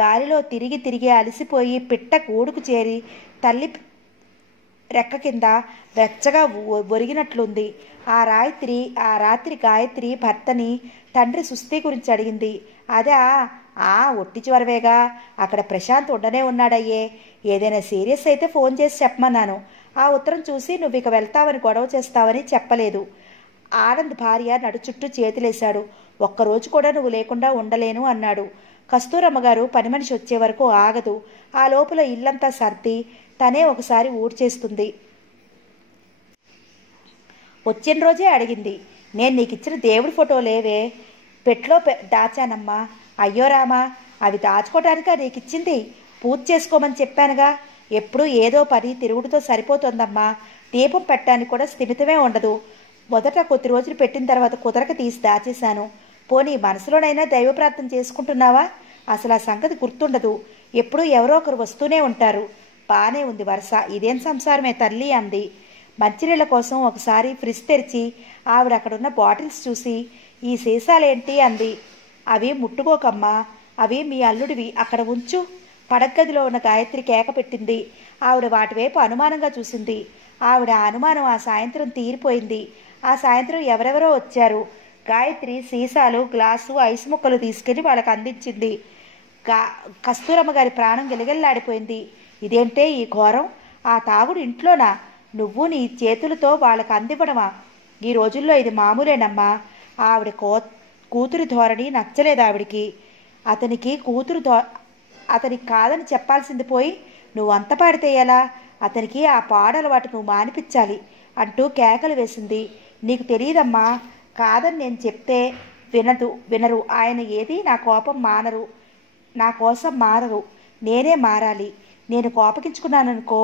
గాలిలో తిరిగి తిరిగి అలసిపోయి పిట్ట గూడుకు చేరి తల్లి రెక్క కింద వెచ్చగా ఒరిగినట్లుంది. ఆ రాత్రి గాయత్రి భర్తని తండ్రి సుస్థి గురించి అడిగింది. అదా, ఒట్టి జ్వరవేగా, అక్కడ ప్రశాంత్ ఉండనే ఉన్నాడయ్యే. ఏదైనా సీరియస్ అయితే ఫోన్ చేసి చెప్పమన్నాను. ఆ ఉత్తరం చూసి నువ్వు ఇక వెళ్తావని గొడవ చేస్తావని చెప్పలేదు. ఆనంద్ భార్య నడు చుట్టూ చేతులేశాడు. ఒక్కరోజు కూడా నువ్వు లేకుండా ఉండలేను అన్నాడు. కస్తూరమ్మగారు పని మనిషి వచ్చే వరకు ఆగదు. ఆ లోపల ఇల్లంతా సర్ది తనే ఒకసారి ఊడ్చేస్తుంది. వచ్చిన రోజే అడిగింది. నేను నీకు ఇచ్చిన దేవుడి ఫోటో లేవే, పెట్లో దాచానమ్మా. అయ్యో రామా, అవి దాచుకోవటానికా నీకు ఇచ్చింది? పూజ చేసుకోమని చెప్పానుగా. ఎప్పుడూ ఏదో పని తిరుగుడుతో సరిపోతుందమ్మా. దీపం పెట్టడానికి కూడా స్థిమితమే ఉండదు. మొదట కొద్ది రోజులు పెట్టిన తర్వాత కుదరక తీసి దాచేశాను. పోనీ మనసులోనైనా దైవ ప్రార్థన చేసుకుంటున్నావా? అసలు ఆ సంగతి గుర్తుండదు. ఎప్పుడూ ఎవరో ఒకరు వస్తూనే ఉంటారు. బానే ఉంది వరుస, ఇదేం సంసారమే తల్లి అంది. మంచినీళ్ళ కోసం ఒకసారి ఫ్రిడ్జ్ తెరిచి ఆవిడ అక్కడున్న బాటిల్స్ చూసి, ఈ సీసాలేంటి అంది. అవి ముట్టుకోకమ్మా, అవి మీ అల్లుడివి, అక్కడ ఉంచు. పడగదిలో ఉన్న గాయత్రి కేక పెట్టింది. ఆవిడ వాటివైపు అనుమానంగా చూసింది. ఆవిడ అనుమానం ఆ సాయంత్రం తీరిపోయింది. ఆ సాయంత్రం ఎవరెవరో వచ్చారు. గాయత్రి సీసాలు, గ్లాసు, ఐస్ ముక్కలు తీసుకెళ్లి వాళ్ళకి అందించింది. కస్తూరమ్మ గారి ప్రాణం గిలగిల్లాడిపోయింది. ఇదేంటే ఈ ఘోరం? ఆ తాగుడు ఇంట్లోనా? నువ్వు నీ చేతులతో వాళ్ళకి అందివ్వడమా? ఈ రోజుల్లో ఇది మామూలేనమ్మా. ఆవిడ కూతురి ధోరణి నచ్చలేదు ఆవిడికి. అతనికి కాదని చెప్పాల్సింది పోయి నువ్వు అంత పాడితే ఎలా? అతనికి ఆ పాడలవాటు నువ్వు మానిపించాలి అంటూ కేకలు వేసింది. నీకు తెలియదమ్మా, కాదని నేను చెప్తే వినరు. ఆయన ఏది నా కోపం మానరు, నా కోసం మారరు. నేనే మారాలి. నేను కోపగించుకున్నాననుకో,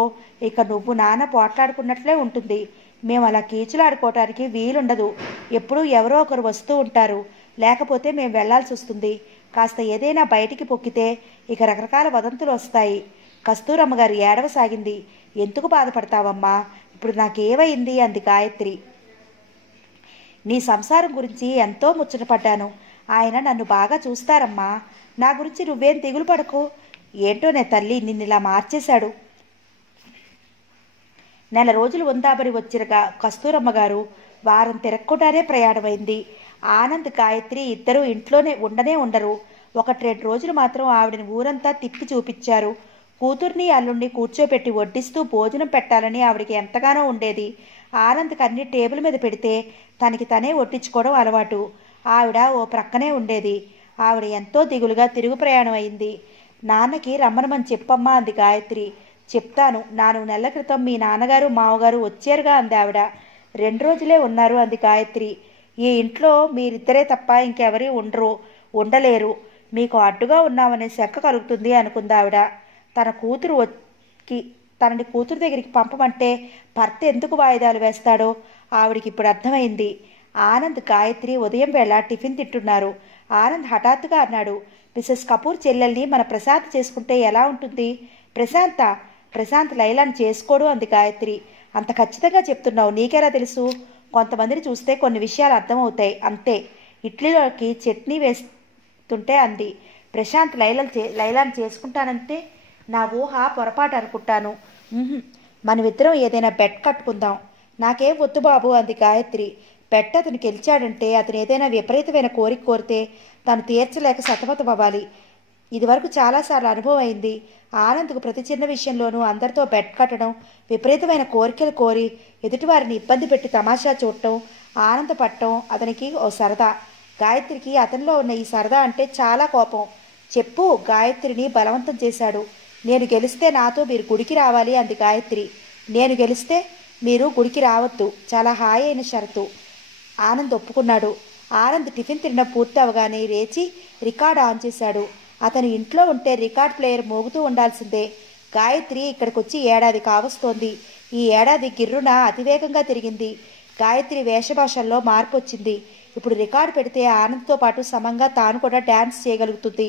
ఇక నువ్వు నాన్న పోట్లాడుకున్నట్లే ఉంటుంది. మేము అలా కీచులాడుకోవటానికి వీలుండదు. ఎప్పుడూ ఎవరో ఒకరు వస్తూ ఉంటారు. లేకపోతే మేము వెళ్లాల్సి వస్తుంది. కాస్త ఏదైనా బయటికి పొక్కితే ఇక రకరకాల వదంతులు వస్తాయి. కస్తూరమ్మ గారు ఏడవసాగింది. ఎందుకు బాధపడతావమ్మా? ఇప్పుడు నాకేమైంది అంది గాయత్రి. నీ సంసారం గురించి ఎంతో ముచ్చటపడ్డాను. ఆయన నన్ను బాగా చూస్తారమ్మా. నా గురించి నువ్వేం దిగులు పడకు. ఏంటోనే తల్లి, నిన్నిలా మార్చేశాడు. నెల రోజులు ఉందాబరి వచ్చిన కస్తూరమ్మ గారు వారం తిరక్కుండానే ప్రయాణమైంది. ఆనంద్, గాయత్రి ఇద్దరూ ఇంట్లోనే ఉండరు. 1-2 రోజులు మాత్రం ఆవిడని ఊరంతా తిప్పి చూపించారు. కూతుర్ని అల్లుణ్ణి కూర్చోపెట్టి వడ్డిస్తూ భోజనం పెట్టాలని ఆవిడికి ఎంతగానో ఉండేది. ఆనంద్కి అన్ని టేబుల్ మీద పెడితే తనకి తనే వడ్డించుకోవడం అలవాటు. ఆవిడ ఓ ప్రక్కనే ఉండేది. ఆవిడ ఎంతో దిగులుగా తిరుగు ప్రయాణం అయింది. నాన్నకి రమ్మనమని చెప్పమ్మా అంది గాయత్రి. చెప్తాను. 4 నెలల క్రితం మీ నాన్నగారు మామగారు వచ్చారుగా అంది ఆవిడ. 2 రోజులే ఉన్నారు అంది గాయత్రి. ఈ ఇంట్లో మీరిద్దరే తప్ప ఇంకెవరీ ఉండలేరు. మీకు అడ్డుగా ఉన్నామనే శంక కలుగుతుంది అనుకుంది ఆవిడ. తనని కూతురు దగ్గరికి పంపమంటే భర్త ఎందుకు వాయిదాలు వేస్తాడో ఆవిడికి ఇప్పుడు అర్థమైంది. ఆనంద్, గాయత్రి ఉదయం వేళ టిఫిన్ తింటున్నారు. ఆనంద్ హఠాత్తుగా అన్నాడు, మిసెస్ కపూర్ చెల్లెల్ని మన ప్రశాంత్ చేసుకుంటే ఎలా ఉంటుంది? ప్రశాంత్ లైలాను చేసుకోడు అంది గాయత్రి. అంత ఖచ్చితంగా చెప్తున్నావు, నీకెలా తెలుసు? కొంతమందిని చూస్తే కొన్ని విషయాలు అర్థమవుతాయి అంతే. ఇడ్లీలోకి చట్నీ వేస్తుంటే అంది. ప్రశాంత్ లైలాను చేసుకుంటానంటే నా ఊహ పొరపాటు అనుకుంటాను. మనమిద్దరం ఏదైనా బెట్ కట్టుకుందాం. నాకేం వద్దు బాబు అంది గాయత్రి. బెట్ అతనికి గెలిచాడంటే అతను ఏదైనా విపరీతమైన కోరిక కోరితే తాను తీర్చలేక సతమతం అవ్వాలి. ఇదివరకు చాలాసార్లు అనుభవం అయింది. ఆనంద్కు ప్రతి చిన్న విషయంలోనూ అందరితో బెట్ కట్టడం, విపరీతమైన కోరికలు కోరి ఎదుటివారిని ఇబ్బంది పెట్టి తమాషా చూడటం, ఆనందపడటం అతనికి ఓ సరదా. గాయత్రికి అతనిలో ఉన్న ఈ సరదా అంటే చాలా కోపం. చెప్పు, గాయత్రిని బలవంతం చేశాడు. నేను గెలిస్తే నాతో మీరు గుడికి రావాలి అంది గాయత్రి. నేను గెలిస్తే మీరు గుడికి రావద్దు, చాలా హాయి అయిన షరతు. ఆనంద్ ఒప్పుకున్నాడు. ఆనంద్ టిఫిన్ తినడం పూర్తి అవగానే లేచి రికార్డ్ ఆన్ చేశాడు. అతను ఇంట్లో ఉంటే రికార్డ్ ప్లేయర్ మోగుతూ ఉండాల్సిందే. గాయత్రి ఇక్కడికొచ్చి ఏడాది కావస్తోంది. ఈ ఏడాది గిర్రున అతివేగంగా తిరిగింది. గాయత్రి వేషభాషల్లో మార్పు వచ్చింది. ఇప్పుడు రికార్డు పెడితే ఆనంద్తో పాటు సమంగా తాను కూడా డ్యాన్స్ చేయగలుగుతుంది.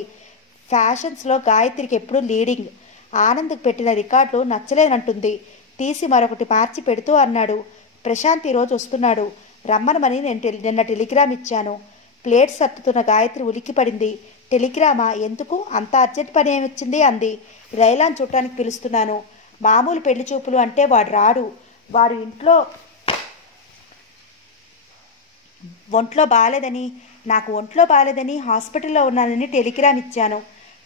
ఫ్యాషన్స్లో గాయత్రికి ఎప్పుడూ లీడింగ్. ఆనంద్కి పెట్టిన రికార్డులు నచ్చలేనంటుంది. తీసి మరొకటి మార్చి పెడుతూ అన్నాడు, ప్రశాంత్ ఈరోజు వస్తున్నాడు, రమ్మనమని నిన్న టెలిగ్రామ్ ఇచ్చాను. ప్లేట్ సర్దుతున్న గాయత్రి ఉలిక్కిపడింది. టెలిగ్రామా? ఎందుకు? అంత అర్జెంట్ పని ఏమొచ్చింది అంది. లైలాను చూడటానికి పిలుస్తున్నాను. మామూలు పెళ్లి చూపులు అంటే వాడు రాడు. వాడు ఒంట్లో బాగాలేదని, నాకు ఒంట్లో బాగాలేదని హాస్పిటల్లో ఉన్నానని టెలిగ్రామ్ ఇచ్చాను.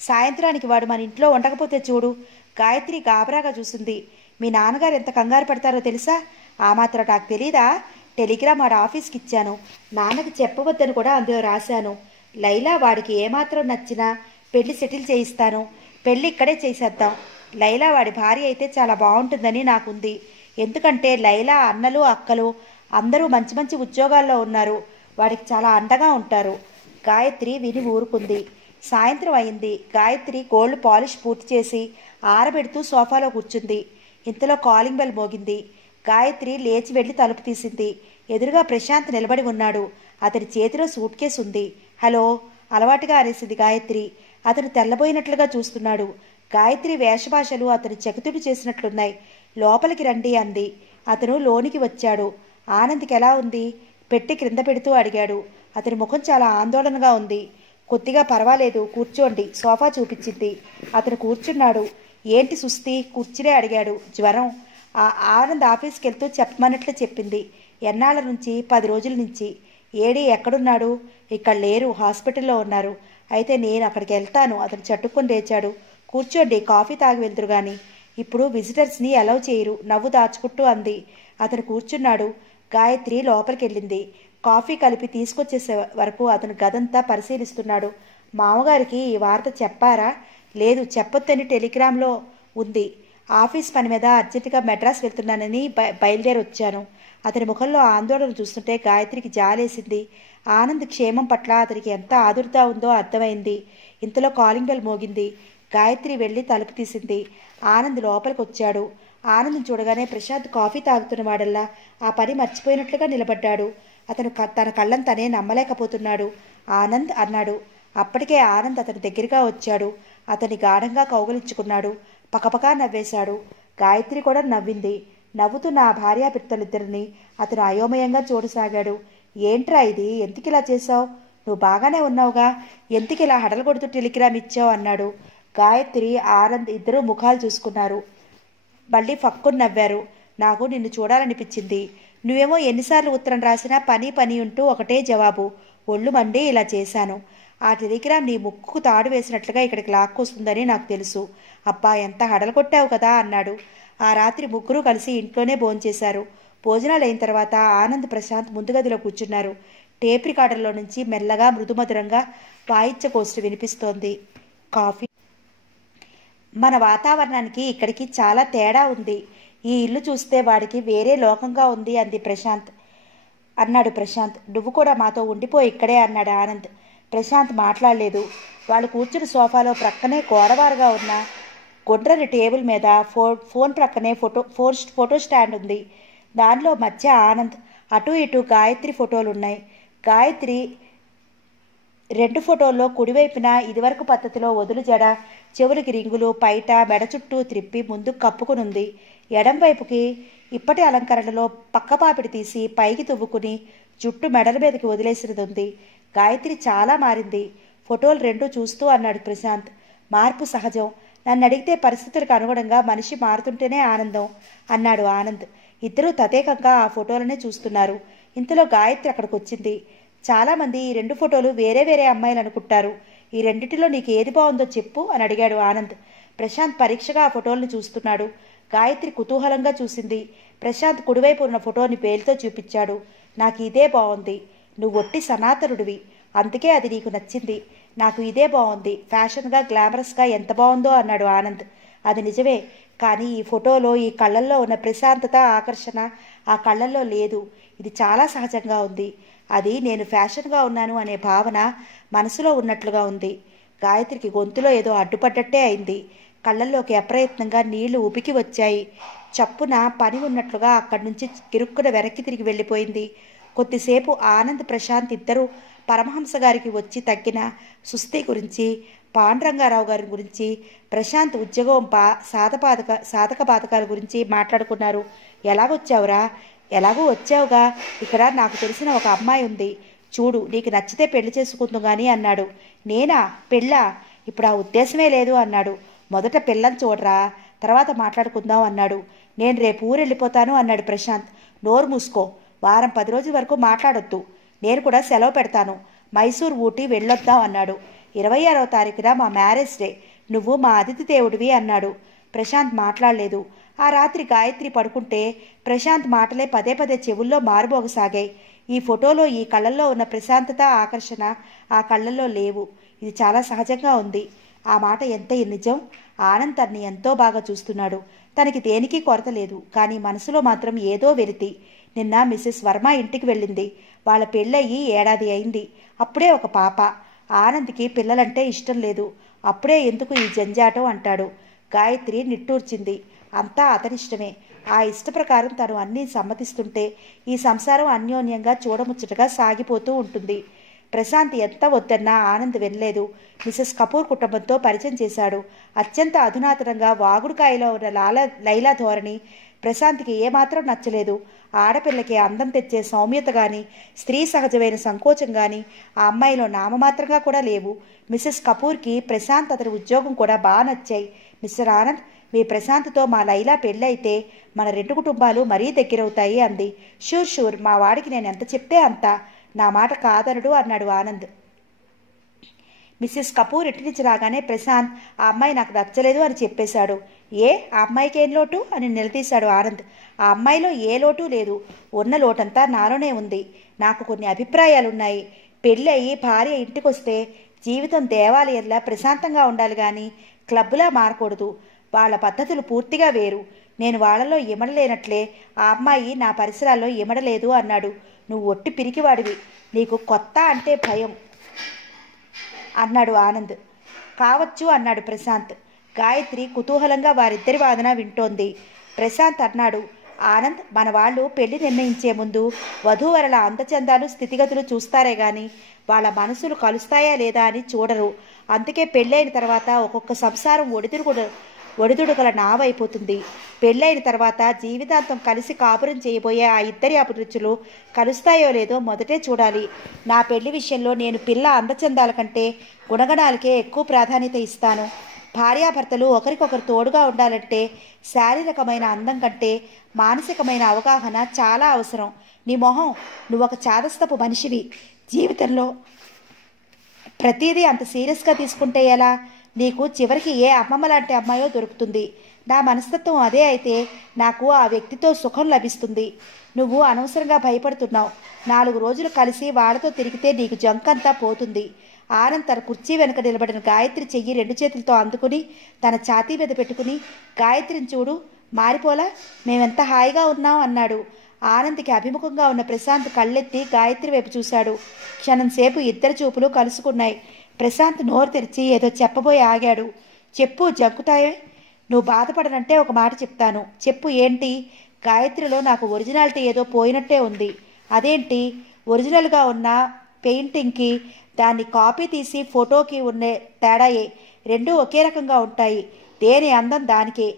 సాయంత్రానికి వాడు మన ఇంట్లో ఉండకపోతే చూడు. గాయత్రి గాబరాగా చూసింది. మీ నాన్నగారు ఎంత కంగారు పడతారో తెలుసా? ఆ మాత్రం నాకు తెలీదా? టెలిగ్రామ్ వాడు ఆఫీస్కి ఇచ్చాను. నాన్నకి చెప్పవద్దని కూడా అందులో రాశాను. లైలా వాడికి ఏమాత్రం నచ్చినా పెళ్లి సెటిల్ చేయిస్తాను. పెళ్లి ఇక్కడే చేసేద్దాం. లైలా వాడి భార్య అయితే చాలా బాగుంటుందని నాకుంది. ఎందుకంటే లైలా అన్నలు అక్కలు అందరూ మంచి మంచి ఉద్యోగాల్లో ఉన్నారు. వాడికి చాలా అండగా ఉంటారు. గాయత్రి విని ఊరుకుంది. సాయంత్రం అయింది. గాయత్రి గోల్డ్ పాలిష్ పూర్తి చేసి ఆరబెడుతూ సోఫాలో కూర్చుంది. ఇంతలో కాలింగ్ బెల్ మోగింది. గాయత్రి లేచి వెళ్లి తలుపు తీసింది. ఎదురుగా ప్రశాంత్ నిలబడి ఉన్నాడు. అతని చేతిలో సూట్ కేసు ఉంది. హలో అలవాటుగా అనేసింది గాయత్రి. అతను తెల్లబోయినట్లుగా చూస్తున్నాడు. గాయత్రి వేషభాషలు అతను చకితుడు చేసినట్లున్నాయి. లోపలికి రండి అంది. అతను లోనికి వచ్చాడు. ఆనంద్కి ఎలా ఉంది? పెట్టి క్రింద పెడుతూ అడిగాడు. అతని ముఖం చాలా ఆందోళనగా ఉంది. కొద్దిగా పర్వాలేదు, కూర్చోండి. సోఫా చూపించింది. అతను కూర్చున్నాడు. ఏంటి సుస్థి? కూర్చునే అడిగాడు. జ్వరం. ఆనంద్ ఆఫీస్కి వెళ్తూ చెప్పమన్నట్లు చెప్పింది. ఎన్నాళ్ళ నుంచి? 10 రోజుల నుంచి. ఏడి ఎక్కడున్నాడు? ఇక్కడ లేరు, హాస్పిటల్లో ఉన్నారు. అయితే నేను అక్కడికి వెళ్తాను. అతను చట్టుకొని లేచాడు. కూర్చోండి, కాఫీ తాగి వెళ్తురు గాని. ఇప్పుడు విజిటర్స్ని అలౌ చేయరు. నవ్వు దాచుకుంటూ అంది. అతను కూర్చున్నాడు. గాయత్రి లోపలికి వెళ్ళింది. కాఫీ కలిపి తీసుకొచ్చేసే వరకు అతను గదంతా పరిశీలిస్తున్నాడు. మామగారికి ఈ వార్త చెప్పారా? లేదు, చెప్పొద్దని టెలిగ్రామ్లో ఉంది. ఆఫీస్ పని మీద అర్జెంటుగా మెడ్రాస్ వెళ్తున్నానని బయలుదేరి వచ్చాను. అతని ముఖంలో ఆందోళన చూస్తుంటే గాయత్రికి జాలేసింది. ఆనంద్ క్షేమం పట్ల అతనికి ఎంత ఆదుర్దా ఉందో అర్థమైంది. ఇంతలో కాలింగ్ బెల్ మోగింది. గాయత్రి వెళ్ళి తలుపు తీసింది. ఆనంద్ లోపలికి వచ్చాడు. ఆనంద్ చూడగానే ప్రశాంత్ కాఫీ తాగుతున్న వాడల్లా ఆ పని మర్చిపోయినట్లుగా నిలబడ్డాడు. అతను తన కళ్ళను తనే నమ్మలేకపోతున్నాడు. ఆనంద్ అన్నాడు. అప్పటికే ఆనంద్ అతని దగ్గరగా వచ్చాడు. అతన్ని గాఢంగా కౌగలించుకున్నాడు. పకపకా నవ్వేశాడు. గాయత్రి కూడా నవ్వింది. నవ్వుతూ నా భార్యాపిత్తలిద్దరిని అతను అయోమయంగా చూడసాగాడు. ఏంట్రా ఇది? ఎందుకిలా చేశావు? నువ్వు బాగానే ఉన్నావుగా, ఎందుకిలా హడలు కొడుతూ టెలిగ్రామ్ ఇచ్చావు అన్నాడు. గాయత్రి ఆనంద్ ఇద్దరూ ముఖాలు చూసుకున్నారు. మళ్ళీ ఫక్కుని నవ్వారు. నాకు నిన్ను చూడాలనిపించింది. నువ్వేమో ఎన్నిసార్లు ఉత్తరం రాసినా పని పని ఉంటూ ఒకటే జవాబు. ఒళ్ళు మండి ఇలా చేశాను. ఆ టెలిగ్రామ్ నీ ముక్కుకు తాడు వేసినట్లుగా ఇక్కడికి లాక్కొస్తుందని నాకు తెలుసు. అబ్బా, ఎంత హడలు కొట్టావు కదా అన్నాడు. ఆ రాత్రి ముగ్గురు కలిసి ఇంట్లోనే భోంచేశారు. భోజనాలు అయిన తర్వాత ఆనంద్ ప్రశాంత్ ముందు గదిలో కూర్చున్నారు. టేప్ రికార్డర్లో నుంచి మెల్లగా మృదుమధురంగా వాయిద్య కోష్ఠి వినిపిస్తోంది. కాఫీ. మన వాతావరణానికి ఇక్కడికి చాలా తేడా ఉంది. ఈ ఇల్లు చూస్తే వాడికి వేరే లోకంగా ఉంది అన్నాడు ప్రశాంత్. నువ్వు కూడా మాతో ఉండిపో ఇక్కడే అన్నాడు ఆనంద్. ప్రశాంత్ మాట్లాడలేదు. వాళ్ళు కూర్చుని సోఫాలో ప్రక్కనే గోడవారుగా ఉన్న గుండ్రని టేబుల్ మీద ఫోన్ ప్రక్కనే ఫోటో స్టాండ్ ఉంది. దానిలో మధ్య ఆనంద్, అటు ఇటు గాయత్రి ఫోటోలున్నాయి. గాయత్రి 2 ఫోటోల్లో కుడివైపున ఇదివరకు పద్ధతిలో వదులు జడ, చెవులకి రింగులు, పైట మెడ చుట్టూ త్రిప్పి ముందుకు కప్పుకునుంది. ఎడం వైపుకి ఇప్పటి అలంకరణలో పక్కపాపిడి తీసి పైకి తువ్వుకుని జుట్టు మెడల మీదకి వదిలేసినది ఉంది. గాయత్రి చాలా మారింది. ఫోటోలు 2 చూస్తూ అన్నాడు ప్రశాంత్. మార్పు సహజం. నన్ను అడిగితే పరిస్థితులకు అనుగుణంగా మనిషి మారుతుంటేనే ఆనందం అన్నాడు ఆనంద్. ఇద్దరూ తదేకంగా ఆ ఫోటోలనే చూస్తున్నారు. ఇంతలో గాయత్రి అక్కడికి వచ్చింది. చాలామంది ఈ 2 ఫోటోలు వేరే వేరే అమ్మాయిలు అనుకుంటారు. ఈ రెండిటిలో నీకు ఏది బాగుందో చెప్పు అని అడిగాడు ఆనంద్. ప్రశాంత్ పరీక్షగా ఆ ఫోటోలను చూస్తున్నాడు. గాయత్రి కుతూహలంగా చూసింది. ప్రశాంత్ కుడివైపు ఉన్న ఫోటోని వేలుతో చూపించాడు. నాకు ఇదే బాగుంది. నువ్వు ఒట్టి సనాతనుడివి, అందుకే అది నీకు నచ్చింది. నాకు ఇదే బాగుంది. ఫ్యాషన్గా గ్లామరస్గా ఎంత బాగుందో అన్నాడు ఆనంద్. అది నిజమే, కానీ ఈ ఫోటోలో ఈ కళ్ళల్లో ఉన్న ప్రశాంతత, ఆకర్షణ ఆ కళ్ళల్లో లేదు. ఇది చాలా సహజంగా ఉంది. అది నేను ఫ్యాషన్గా ఉన్నాను అనే భావన మనసులో ఉన్నట్లుగా ఉంది. గాయత్రికి గొంతులో ఏదో అడ్డుపడ్డట్టే అయింది. కళ్ళల్లోకి అప్రయత్నంగా నీళ్లు ఉబికి వచ్చాయి. చప్పున పని ఉన్నట్లుగా అక్కడి నుంచి కిరుక్కున వెనక్కి తిరిగి వెళ్ళిపోయింది. కొద్దిసేపు ఆనంద్ ప్రశాంత్ ఇద్దరు పరమహంస గారికి వచ్చి తగ్గిన సుస్థి గురించి, పాండురంగారావు గారి గురించి, ప్రశాంత్ ఉద్యోగం సాధక బాధకాల గురించి మాట్లాడుకున్నారు. ఎలాగొచ్చావురా? ఎలాగూ వచ్చావుగా. ఇక్కడ నాకు తెలిసిన ఒక అమ్మాయి ఉంది. చూడు, నీకు నచ్చితే పెళ్లి చేసుకుందాం కానీ అన్నాడు. నేనా? పెళ్ళా? ఇప్పుడు ఆ ఉద్దేశమే లేదు అన్నాడు. మొదట పిల్లని చూడరా, తర్వాత మాట్లాడుకుందాం అన్నాడు. నేను రేపు ఊరు వెళ్ళిపోతాను అన్నాడు ప్రశాంత్. నోరు మూసుకో, వారం 10 రోజుల వరకు మాట్లాడొద్దు. నేను కూడా సెలవు పెడతాను, మైసూర్ ఊటీ వెళ్ళొద్దాం అన్నాడు. 26వ తారీఖున మా మ్యారేజ్ డే, నువ్వు మా అతిథి దేవుడివి అన్నాడు. ప్రశాంత్ మాట్లాడలేదు. ఆ రాత్రి గాయత్రి పడుకుంటే ప్రశాంత్ మాటలే పదే పదే చెవుల్లో మారుమోగసాగాయి. ఈ ఫోటోలో ఈ కళ్ళల్లో ఉన్న ప్రశాంతత, ఆకర్షణ ఆ కళ్ళల్లో లేవు. ఇది చాలా సహజంగా ఉంది. ఆ మాట ఎంత నిజం. ఆనంద్ తన్ని ఎంతో బాగా చూస్తున్నాడు. తనకి దేనికి కొరత లేదు. కానీ మనసులో మాత్రం ఏదో వెలితి. నిన్న మిసెస్ వర్మ ఇంటికి వెళ్ళింది. వాళ్ళ పెళ్ళయి ఏడాది అయింది. అప్పుడే ఒక పాప. ఆనంద్కి పిల్లలంటే ఇష్టం లేదు. అప్పుడే ఎందుకు ఈ జంజాటం అంటాడు. గాయత్రి నిట్టూర్చింది. అంతా అతనిష్టమే. ఆ ఇష్ట ప్రకారం తను అన్నీ సమ్మతిస్తుంటే ఈ సంసారం అన్యోన్యంగా చూడముచ్చటగా సాగిపోతూ ఉంటుంది. ప్రశాంత్ ఎంత వద్దన్నా ఆనంద్ వెళ్ళలేదు. మిసెస్ కపూర్ కుటుంబంతో పరిచయం చేశాడు. అత్యంత అధునాతనంగా వాగుడుకాయలో ఉన్న లైలా ధోరణి ప్రశాంత్కి ఏమాత్రం నచ్చలేదు. ఆడపిల్లకి అందం తెచ్చే సౌమ్యత కానీ, స్త్రీ సహజమైన సంకోచం కానీ ఆ అమ్మాయిలో నామమాత్రంగా కూడా లేవు. మిసెస్ కపూర్కి ప్రశాంత్ అతని ఉద్యోగం కూడా బాగా నచ్చాయి. మిస్టర్ ఆనంద్, మీ ప్రశాంత్తో మా లైలా పెళ్ళైతే మన 2 కుటుంబాలు మరీ దగ్గరవుతాయి అంది. షూర్ షూర్, మా వాడికి నేను ఎంత చెప్తే అంత, నా మాట కాదనడు అన్నాడు ఆనంద్. మిస్సెస్ కపూర్ ఇంటి నుంచి రాగానే ప్రశాంత్ ఆ అమ్మాయి నాకు నచ్చలేదు అని చెప్పేశాడు. ఏ, ఆ అమ్మాయికి ఏం లోటు అని నిలదీశాడు ఆనంద్. ఆ అమ్మాయిలో ఏ లోటు లేదు. ఉన్న లోటంతా నాలోనే ఉంది. నాకు కొన్ని అభిప్రాయాలున్నాయి. పెళ్ళి అయ్యి భార్య ఇంటికి వస్తే జీవితం దేవాలయంలా ప్రశాంతంగా ఉండాలి కానీ క్లబ్లా మారకూడదు. వాళ్ళ పద్ధతులు పూర్తిగా వేరు. నేను వాళ్ళలో ఇమడలేనట్లే ఆ అమ్మాయి నా పరిసరాల్లో ఇమడలేదు అన్నాడు. నువ్వు ఒట్టి పిరికివాడివి, నీకు కొత్త అంటే భయం అన్నాడు ఆనంద్. కావచ్చు అన్నాడు ప్రశాంత్. గాయత్రి కుతూహలంగా వారిద్దరి వాదన వింటోంది. ప్రశాంత్ అన్నాడు, ఆనంద్, మన వాళ్ళు పెళ్లి నిర్ణయించే ముందు వధూవరుల అందచందాలు, స్థితిగతులు చూస్తారే గాని వాళ్ళ మనసులు కలుస్తాయా లేదా అని చూడరు. అందుకే పెళ్ళైన తర్వాత ఒక్కొక్క సంసారం ఒడిదుడుకల నావైపోతుంది. పెళ్ళైన తర్వాత జీవితాంతం కలిసి కాపురం చేయబోయే ఆ ఇద్దరి అభిరుచులు కలుస్తాయో లేదో మొదటే చూడాలి. నా పెళ్లి విషయంలో నేను పిల్ల అందచందాల కంటే గుణగణాలకే ఎక్కువ ప్రాధాన్యత ఇస్తాను. భార్యాభర్తలు ఒకరికొకరు తోడుగా ఉండాలంటే శారీరకమైన అందం కంటే మానసికమైన అవగాహన చాలా అవసరం. నీ మొహం, నువ్వొక చాదస్తపు మనిషివి. జీవితంలో ప్రతిదీ అంత సీరియస్గా తీసుకుంటే ఎలా? నీకు చివరికి ఏ అమ్మమ్మ లాంటి అమ్మాయో దొరుకుతుంది. నా మనస్తత్వం అదే అయితే నాకు ఆ వ్యక్తితో సుఖం లభిస్తుంది. నువ్వు అనవసరంగా భయపడుతున్నావు. 4 రోజులు కలిసి వాళ్ళతో తిరిగితే నీకు జంకంతా పోతుంది. ఆనంద్ తన కుర్చీ వెనుక నిలబడిన గాయత్రి చెయ్యి 2 చేతులతో అందుకుని తన ఛాతీ మీద పెట్టుకుని, గాయత్రిని చూడు, మారిపోలా, మేమెంత హాయిగా ఉన్నాం అన్నాడు. ఆనంద్కి అభిముఖంగా ఉన్న ప్రశాంత్ కళ్ళెత్తి గాయత్రి వైపు చూశాడు. క్షణంసేపు ఇద్దరి చూపులు కలుసుకున్నాయి. ప్రశాంత్ నోరు తెరిచి ఏదో చెప్పబోయి ఆగాడు. చెప్పు, జంకుతాయే. నువ్వు బాధపడనంటే ఒక మాట చెప్తాను. చెప్పు, ఏంటి? గాయత్రిలో నాకు ఒరిజినాలిటీ ఏదో పోయినట్టే ఉంది. అదేంటి? ఒరిజినల్గా ఉన్న పెయింటింగ్కి దాన్ని కాపీ తీసి ఫోటోకి ఉన్న తేడాయే. 2 ఒకే రకంగా ఉంటాయి. దేని అందం దానికే.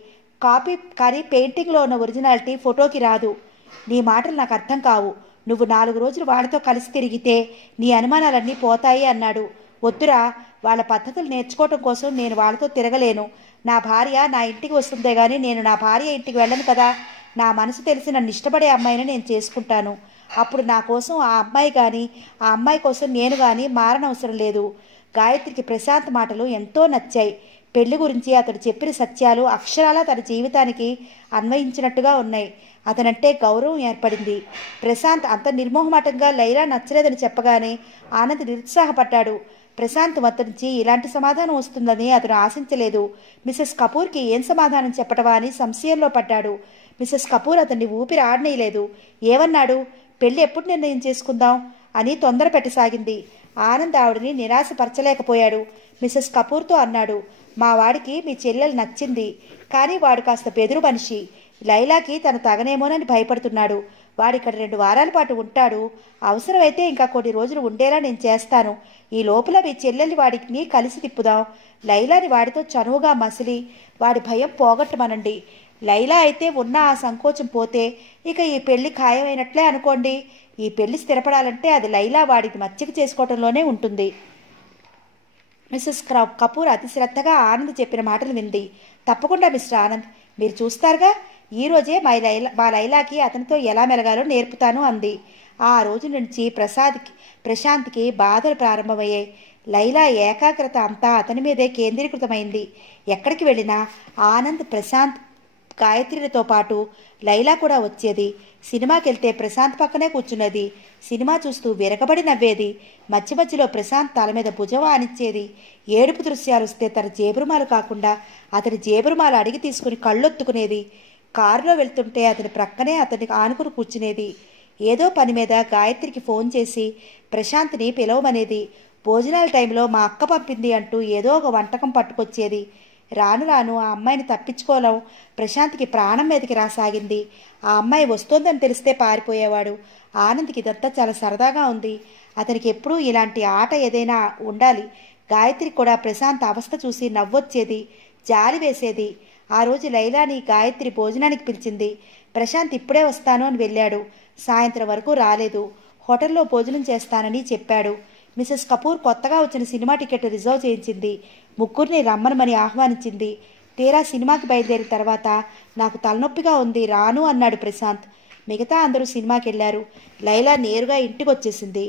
కాపీ కానీ పెయింటింగ్లో ఉన్న ఒరిజినాలిటీ ఫోటోకి రాదు. నీ మాటలు నాకు అర్థం కావు. నువ్వు 4 రోజులు వాళ్ళతో కలిసి తిరిగితే నీ అనుమానాలన్నీ పోతాయి అన్నాడు. వద్దురా, వాళ్ళ పద్ధతులు నేర్చుకోవటం కోసం నేను వాళ్ళతో తిరగలేను. నా భార్య నా ఇంటికి వస్తుందే కానీ నేను నా భార్య ఇంటికి వెళ్ళను కదా. నా మనసు తెలిసి నన్ను ఇష్టపడే అమ్మాయిని నేను చేసుకుంటాను. అప్పుడు నా కోసం ఆ అమ్మాయి కానీ ఆ అమ్మాయి కోసం నేను కానీ మారనవసరం లేదు. గాయత్రికి ప్రశాంత్ మాటలు ఎంతో నచ్చాయి. పెళ్లి గురించి అతడు చెప్పిన సత్యాలు అక్షరాలా తన జీవితానికి అన్వయించినట్టుగా ఉన్నాయి. అతనంటే గౌరవం ఏర్పడింది. ప్రశాంత్ అంత నిర్మోహమాటంగా లైలా నచ్చలేదని చెప్పగానే ఆనంద్ నిరుత్సాహపడ్డాడు. ప్రశాంత్ వద్ద నుంచి ఇలాంటి సమాధానం వస్తుందని అతను ఆశించలేదు. మిసెస్ కపూర్కి ఏం సమాధానం చెప్పటవా అని సంశయంలో పడ్డాడు. మిసెస్ కపూర్ అతన్ని ఊపిరి ఆడనేయలేదు. ఏమన్నాడు? పెళ్లి ఎప్పుడు నిర్ణయం చేసుకుందాం అని తొందర పెట్టసాగింది. ఆనంద్ ఆవిడని నిరాశపరచలేకపోయాడు. మిసెస్ కపూర్తో అన్నాడు, మా వాడికి మీ చెల్లెలు నచ్చింది, కానీ వాడు కాస్త బెదురు మనిషి. లైలాకి తను తగనేమోనని భయపడుతున్నాడు. వాడిక్కడ 2 వారాల పాటు ఉంటాడు. అవసరమైతే ఇంకా కొన్ని రోజులు ఉండేలా నేను చేస్తాను. ఈ లోపల మీ చెల్లెల్ని వాడిని కలిసి తిప్పుదాం. లైలాని వాడితో చనువుగా మసిలి వాడి భయం పోగొట్టమనండి. లైలా అయితే ఉన్న ఆ సంకోచం పోతే ఇక ఈ పెళ్లి ఖాయమైనట్లే అనుకోండి. ఈ పెళ్లి స్థిరపడాలంటే అది లైలా వాడికి మచ్చిక చేసుకోవడంలోనే ఉంటుంది. మిస్సెస్ కపూర్ అతి శ్రద్ధగా ఆనంద్ చెప్పిన మాటలు వింది. తప్పకుండా మిస్టర్ ఆనంద్, మీరు చూస్తారుగా, ఈరోజే మా లైలాకి అతనితో ఎలా మెలగాలో నేర్పుతాను అంది. ఆ రోజు నుంచి ప్రశాంత్కి బాధలు ప్రారంభమయ్యాయి. లైలా ఏకాగ్రత అంతా అతని మీదే కేంద్రీకృతమైంది. ఎక్కడికి వెళ్ళినా ఆనంద్, ప్రశాంత్, గాయత్రిలతో పాటు లైలా కూడా వచ్చేది. సినిమాకి వెళ్తే ప్రశాంత్ పక్కనే కూర్చున్నది. సినిమా చూస్తూ విరగబడి నవ్వేది. మధ్య మధ్యలో ప్రశాంత్ తల మీద భుజం ఆనిచ్చేది. ఏడుపు దృశ్యాలు వస్తే తన జేబురుమాలు కాకుండా అతని జేబురుమాలు అడిగి తీసుకుని కళ్ళొత్తుకునేది. కారులో వెళ్తుంటే అతని ప్రక్కనే అతనికి ఆనుకుని కూర్చునేది. ఏదో పని మీద గాయత్రికి ఫోన్ చేసి ప్రశాంత్ని పిలవమనేది. భోజనాల టైంలో మా అక్క పంపింది అంటూ ఏదో ఒక వంటకం పట్టుకొచ్చేది. రాను రాను ఆ అమ్మాయిని తప్పించుకోవడం ప్రశాంత్కి ప్రాణం మీదకి రాసాగింది. ఆ అమ్మాయి వస్తోందని తెలిస్తే పారిపోయేవాడు. ఆనంద్కి ఇదంతా చాలా సరదాగా ఉంది. అతనికి ఎప్పుడూ ఇలాంటి ఆట ఏదైనా ఉండాలి. గాయత్రికి కూడా ప్రశాంత్ అవస్థ చూసి నవ్వొచ్చేది, జాలి వేసేది. ఆ రోజు లైలాని గాయత్రి భోజనానికి పిలిచింది. ప్రశాంత్ ఇప్పుడే వస్తాను అని వెళ్ళాడు. సాయంత్రం వరకు రాలేదు. హోటల్లో భోజనం చేస్తానని చెప్పాడు. మిసెస్ కపూర్ కొత్తగా వచ్చిన సినిమా టికెట్ రిజర్వ్ చేయించింది. ముగ్గురిని రమ్మనమని ఆహ్వానించింది. తీరా సినిమాకి బయలుదేరిన తర్వాత నాకు తలనొప్పిగా ఉంది, రాను అన్నాడు ప్రశాంత్. మిగతా అందరూ సినిమాకి వెళ్ళారు. లైలా నేరుగా ఇంటికి వచ్చేసింది.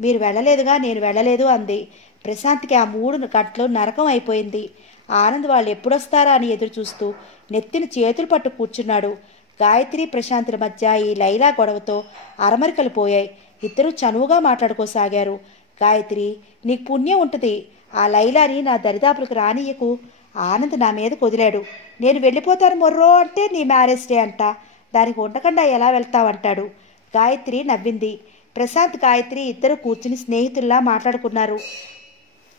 మీరు వెళ్ళలేదుగా, నేను వెళ్ళలేదు అంది. ప్రశాంత్కి ఆ 3 గంటలు నరకం అయిపోయింది. ఆనంద్ వాళ్ళు ఎప్పుడొస్తారా అని ఎదురు చూస్తూ నెత్తిన చేతులు పట్టు కూర్చున్నాడు. గాయత్రి, ప్రశాంత్ల మధ్య ఈ లైలా గొడవతో అరమరికలు పోయాయి. ఇద్దరూ చనువుగా మాట్లాడుకోసాగారు. గాయత్రి, నీకు పుణ్యం ఉంటుంది. ఆ లైలాని నా దరిదాపులకు రానియకు. ఆనంద్ నా మీద కొదిలాడు. నేను వెళ్ళిపోతాను మొర్రో అంటే నీ మ్యారేజ్ డే అంట. దానికి ఉండకుండా ఎలా వెళ్తావంటాడు. గాయత్రి నవ్వింది. ప్రశాంత్, గాయత్రి ఇద్దరు కూర్చుని స్నేహితుల్లా మాట్లాడుకున్నారు.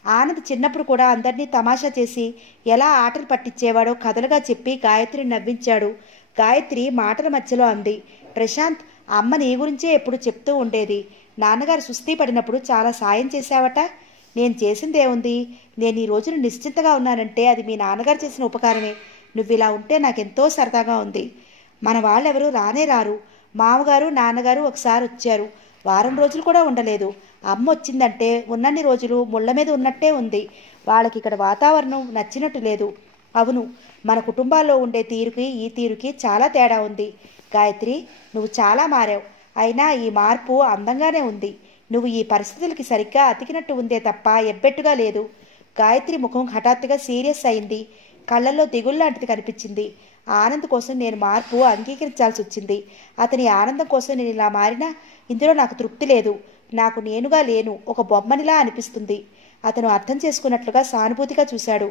ఆనంద్ చిన్నప్పుడు కూడా అందరినీ తమాషా చేసి ఎలా ఆటలు పట్టించేవాడో కథలుగా చెప్పి గాయత్రిని నవ్వించాడు. గాయత్రి మాటల మధ్యలో అంది, ప్రశాంత్, అమ్మ నీ గురించే ఎప్పుడు చెప్తూ ఉండేది. నాన్నగారు సుస్థి పడినప్పుడు చాలా సాయం చేశావట. నేను చేసిందేముంది? నేను ఈ రోజున నిశ్చింతగా ఉన్నానంటే అది మీ నాన్నగారు చేసిన ఉపకారమే. నువ్వు ఇలా ఉంటే నాకెంతో సరదాగా ఉంది. మన వాళ్ళెవరూ రానే రారు. మామగారు, నాన్నగారు ఒకసారి వచ్చారు. వారం రోజులు కూడా ఉండలేదు. అమ్మ వచ్చిందంటే ఉన్నన్ని రోజులు ముళ్ళ మీద ఉన్నట్టే ఉంది. వాళ్ళకి ఇక్కడ వాతావరణం నచ్చినట్టు లేదు. అవును, మన కుటుంబాల్లో ఉండే తీరుకి ఈ తీరుకి చాలా తేడా ఉంది. గాయత్రి, నువ్వు చాలా మారావు. అయినా ఈ మార్పు అందంగానే ఉంది. నువ్వు ఈ పరిస్థితులకి సరిగ్గా అతికినట్టు ఉందే తప్ప ఎబ్బెట్టుగా లేదు. గాయత్రి ముఖం హఠాత్తుగా సీరియస్ అయింది. కళ్ళల్లో దిగుల్లాంటిది కనిపించింది. ఆనంద్ కోసం నేను మార్పు అంగీకరించాల్సి వచ్చింది. అతని ఆనందం కోసం నేను ఇలా మారినా ఇందులో నాకు తృప్తి లేదు. నాకు నేనుగా లేను, ఒక బొమ్మనిలా అనిపిస్తుంది. అతను అర్థం చేసుకున్నట్లుగా సానుభూతిగా చూశాడు.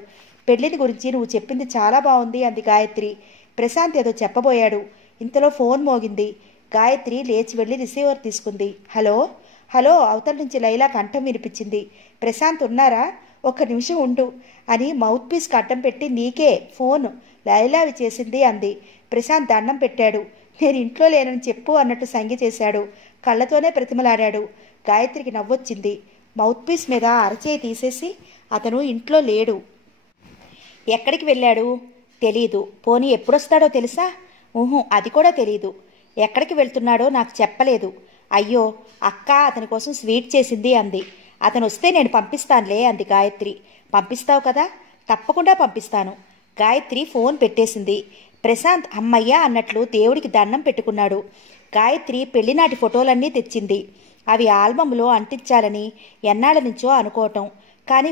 పెళ్లిని గురించి నువ్వు చెప్పింది చాలా బాగుంది అంది గాయత్రి. ప్రశాంత్ ఏదో చెప్పబోయాడు. ఇంతలో ఫోన్ మోగింది. గాయత్రి లేచి వెళ్ళి రిసీవర్ తీసుకుంది. హలో హలో అవతల నుంచి లైలా కంఠం వినిపించింది. ప్రశాంత్ ఉన్నారా? ఒక్క నిమిషం ఉండు అని మౌత్ పీస్ కట్టం పెట్టి నీకే ఫోన్ లైలావి చేసింది అంది. ప్రశాంత్ దండం పెట్టాడు. నేను ఇంట్లో లేనని చెప్పు అన్నట్టు సంజ్ఞ చేశాడు. కళ్ళతోనే ప్రతిమలాడాడు. గాయత్రికి నవ్వొచ్చింది. మౌత్ పీస్ మీద అరచేయి తీసేసి అతను ఇంట్లో లేడు. ఎక్కడికి వెళ్ళాడు? తెలీదు. పోనీ ఎప్పుడొస్తాడో తెలుసా? అది కూడా తెలీదు. ఎక్కడికి వెళ్తున్నాడో నాకు చెప్పలేదు. అయ్యో, అక్క అతని కోసం స్వీట్ చేసింది అంది. అతను వస్తే నేను పంపిస్తానులే అంది గాయత్రి. పంపిస్తావు కదా? తప్పకుండా పంపిస్తాను. గాయత్రి ఫోన్ పెట్టేసింది. ప్రశాంత్ అమ్మయ్య అన్నట్లు దేవుడికి దండం పెట్టుకున్నాడు. గాయత్రి పెళ్లినాటి ఫోటోలన్నీ తెచ్చింది. అవి ఆల్బంలో అంటించాలని ఎన్నాళ్ళ నుంచో అనుకోవటం. కానీ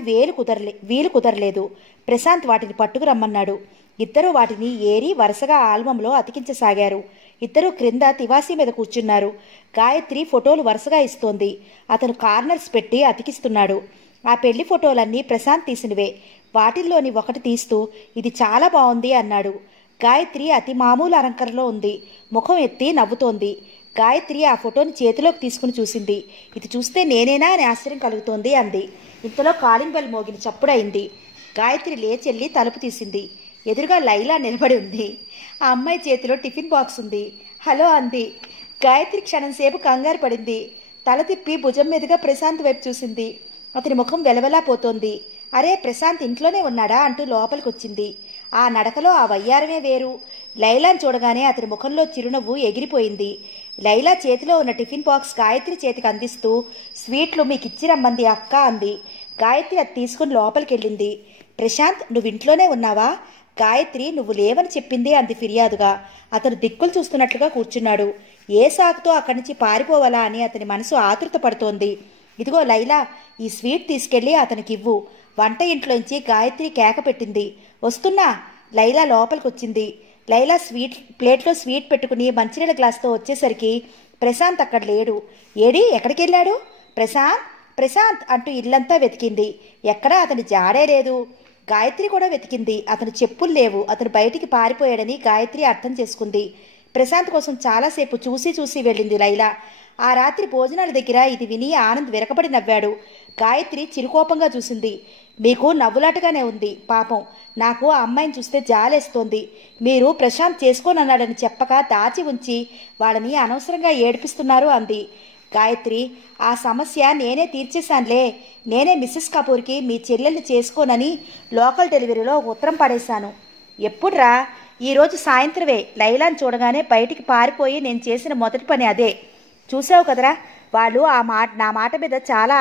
వీలు కుదరలేదు. ప్రశాంత్ వాటిని పట్టుకురమ్మన్నాడు. ఇద్దరూ వాటిని ఏరి వరుసగా ఆల్బంలో అతికించసాగారు. ఇద్దరూ క్రింద తివాసీ మీద కూర్చున్నారు. గాయత్రి ఫోటోలు వరుసగా ఇస్తోంది. అతను కార్నర్స్ పెట్టి అతికిస్తున్నాడు. ఆ పెళ్లి ఫోటోలన్నీ ప్రశాంత్ తీసినవే. వాటిల్లోని ఒకటి తీస్తూ ఇది చాలా బాగుంది అన్నాడు. గాయత్రి అతి మామూలు అలంకరణలో ఉంది. ముఖం ఎత్తి నవ్వుతోంది. గాయత్రి ఆ ఫోటోని చేతిలోకి తీసుకుని చూసింది. ఇది చూస్తే నేనేనా అని ఆశ్చర్యం కలుగుతోంది అంది. ఇంతలో కాలింగ్ బెల్ మోగిన చప్పుడైంది. గాయత్రి లేచెల్లి తలుపు తీసింది. ఎదురుగా లైలా నిలబడి ఉంది. ఆ అమ్మాయి చేతిలో టిఫిన్ బాక్స్ ఉంది. హలో అంది. గాయత్రి క్షణంసేపు కంగారు పడింది. తల తిప్పి భుజం మీదుగా ప్రశాంత్ వైపు చూసింది. అతని ముఖం వెలవెలా పోతోంది. అరే, ప్రశాంత్ ఇంట్లోనే ఉన్నాడా అంటూ లోపలికి వచ్చింది. ఆ నడకలో ఆ వయ్యారమే వేరు. లైలాను చూడగానే అతని ముఖంలో చిరునవ్వు ఎగిరిపోయింది. లైలా చేతిలో ఉన్న టిఫిన్ బాక్స్ గాయత్రి చేతికి అందిస్తూ, స్వీట్లు మీకు ఇచ్చి రమ్మంది అక్క అంది. గాయత్రి అది తీసుకుని లోపలికెళ్ళింది. ప్రశాంత్, నువ్వు ఇంట్లోనే ఉన్నావా? గాయత్రి నువ్వు లేవని చెప్పింది అంది ఫిర్యాదుగా. అతను దిక్కులు చూస్తున్నట్లుగా కూర్చున్నాడు. ఏ సాకుతో అక్కడి నుంచి పారిపోవాలా అని అతని మనసు ఆతృత పడుతోంది. ఇదిగో లైలా, ఈ స్వీట్ తీసుకెళ్ళి అతనికివ్వు. వంట ఇంట్లోంచి గాయత్రి కేక పెట్టింది. వస్తున్నా. లైలా లోపలికొచ్చింది. లైలా ప్లేట్లో స్వీట్ పెట్టుకుని మంచినీళ్ళ గ్లాస్తో వచ్చేసరికి ప్రశాంత్ అక్కడ లేడు. ఏడి, ఎక్కడికి వెళ్ళాడు? ప్రశాంత్ ప్రశాంత్ అంటూ ఇల్లంతా వెతికింది. ఎక్కడా అతని జాడే లేదు. గాయత్రి కూడా వెతికింది. అతను చెప్పులు లేవు. అతను బయటికి పారిపోయాడని గాయత్రి అర్థం చేసుకుంది. ప్రశాంత్ కోసం చాలాసేపు చూసి వెళ్ళింది లైలా. ఆ రాత్రి భోజనాల దగ్గర ఇది విని ఆనంద్ విరకబడి నవ్వాడు. గాయత్రి చిరుకోపంగా చూసింది. మీకు నవ్వులాటగానే ఉంది. పాపం, నాకు ఆ అమ్మాయిని చూస్తే జాలేస్తోంది. మీరు ప్రశాంత్ చేసుకోనన్నాడని చెప్పక దాచి ఉంచి వాళ్ళని అనవసరంగా ఏడిపిస్తున్నారు అంది. గాయత్రి, ఆ సమస్య నేనే తీర్చేశానులే. నేనే మిస్సెస్ కపూర్కి మీ చెల్లెల్ని చేసుకోనని లోకల్ డెలివరీలో ఒక ఉత్తరం పడేశాను. ఎప్పుడురా? ఈరోజు సాయంత్రమే. లైలాని చూడగానే బయటికి పారిపోయి నేను చేసిన మొదటి పని అదే. చూసావు కదరా, వాళ్ళు నా మాట మీద చాలా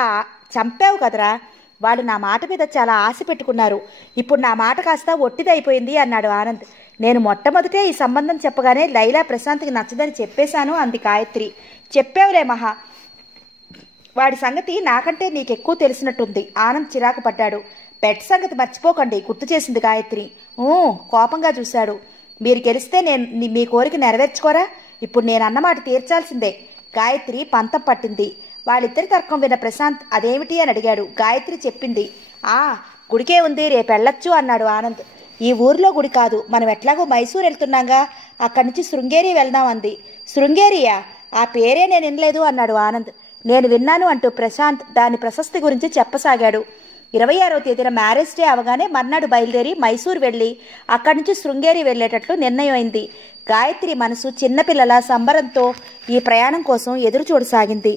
చంపావు కదరా. వాళ్ళు నా మాట మీద చాలా ఆశ పెట్టుకున్నారు. ఇప్పుడు నా మాట కాస్త ఒట్టిదైపోయింది అన్నాడు ఆనంద్. నేను మొట్టమొదటే ఈ సంబంధం చెప్పగానే లైలా ప్రశాంత్కి నచ్చదని చెప్పేశాను అంది గాయత్రి. చెప్పావులే మహా, వాడి సంగతి నాకంటే నీకెక్కువ తెలిసినట్టుంది. ఆనంద్ చిరాకు పడ్డాడు. పెట్ సంగతి మర్చిపోకండి, గుర్తు చేసింది గాయత్రి. కోపంగా చూశాడు. మీరు గెలిస్తే నేను మీ కోరిక నెరవేర్చుకోరా? ఇప్పుడు నేను అన్నమాట తీర్చాల్సిందే. గాయత్రి పంతం పట్టింది. వాళ్ళిద్దరి తర్కం విన్న ప్రశాంత్ అదేమిటి అని అడిగాడు. గాయత్రి చెప్పింది. గుడికే ఉంది, రేపు వెళ్ళొచ్చు అన్నాడు ఆనంద్. ఈ ఊర్లో గుడి కాదు, మనం ఎట్లాగో మైసూర్ వెళ్తున్నాగా, అక్కడి నుంచి శృంగేరి వెళ్దాం అంది. శృంగేరియా? ఆ పేరే నేను వినలేదు అన్నాడు ఆనంద్. నేను విన్నాను అంటూ ప్రశాంత్ దాని ప్రశస్తి గురించి చెప్పసాగాడు. 26వ తేదీన మ్యారేజ్ డే అవగానే మర్నాడు బయలుదేరి మైసూర్ వెళ్ళి అక్కడి నుంచి శృంగేరి వెళ్ళేటట్లు నిర్ణయం అయింది. గాయత్రి మనసు చిన్నపిల్లల సంబరంతో ఈ ప్రయాణం కోసం ఎదురు చూడసాగింది.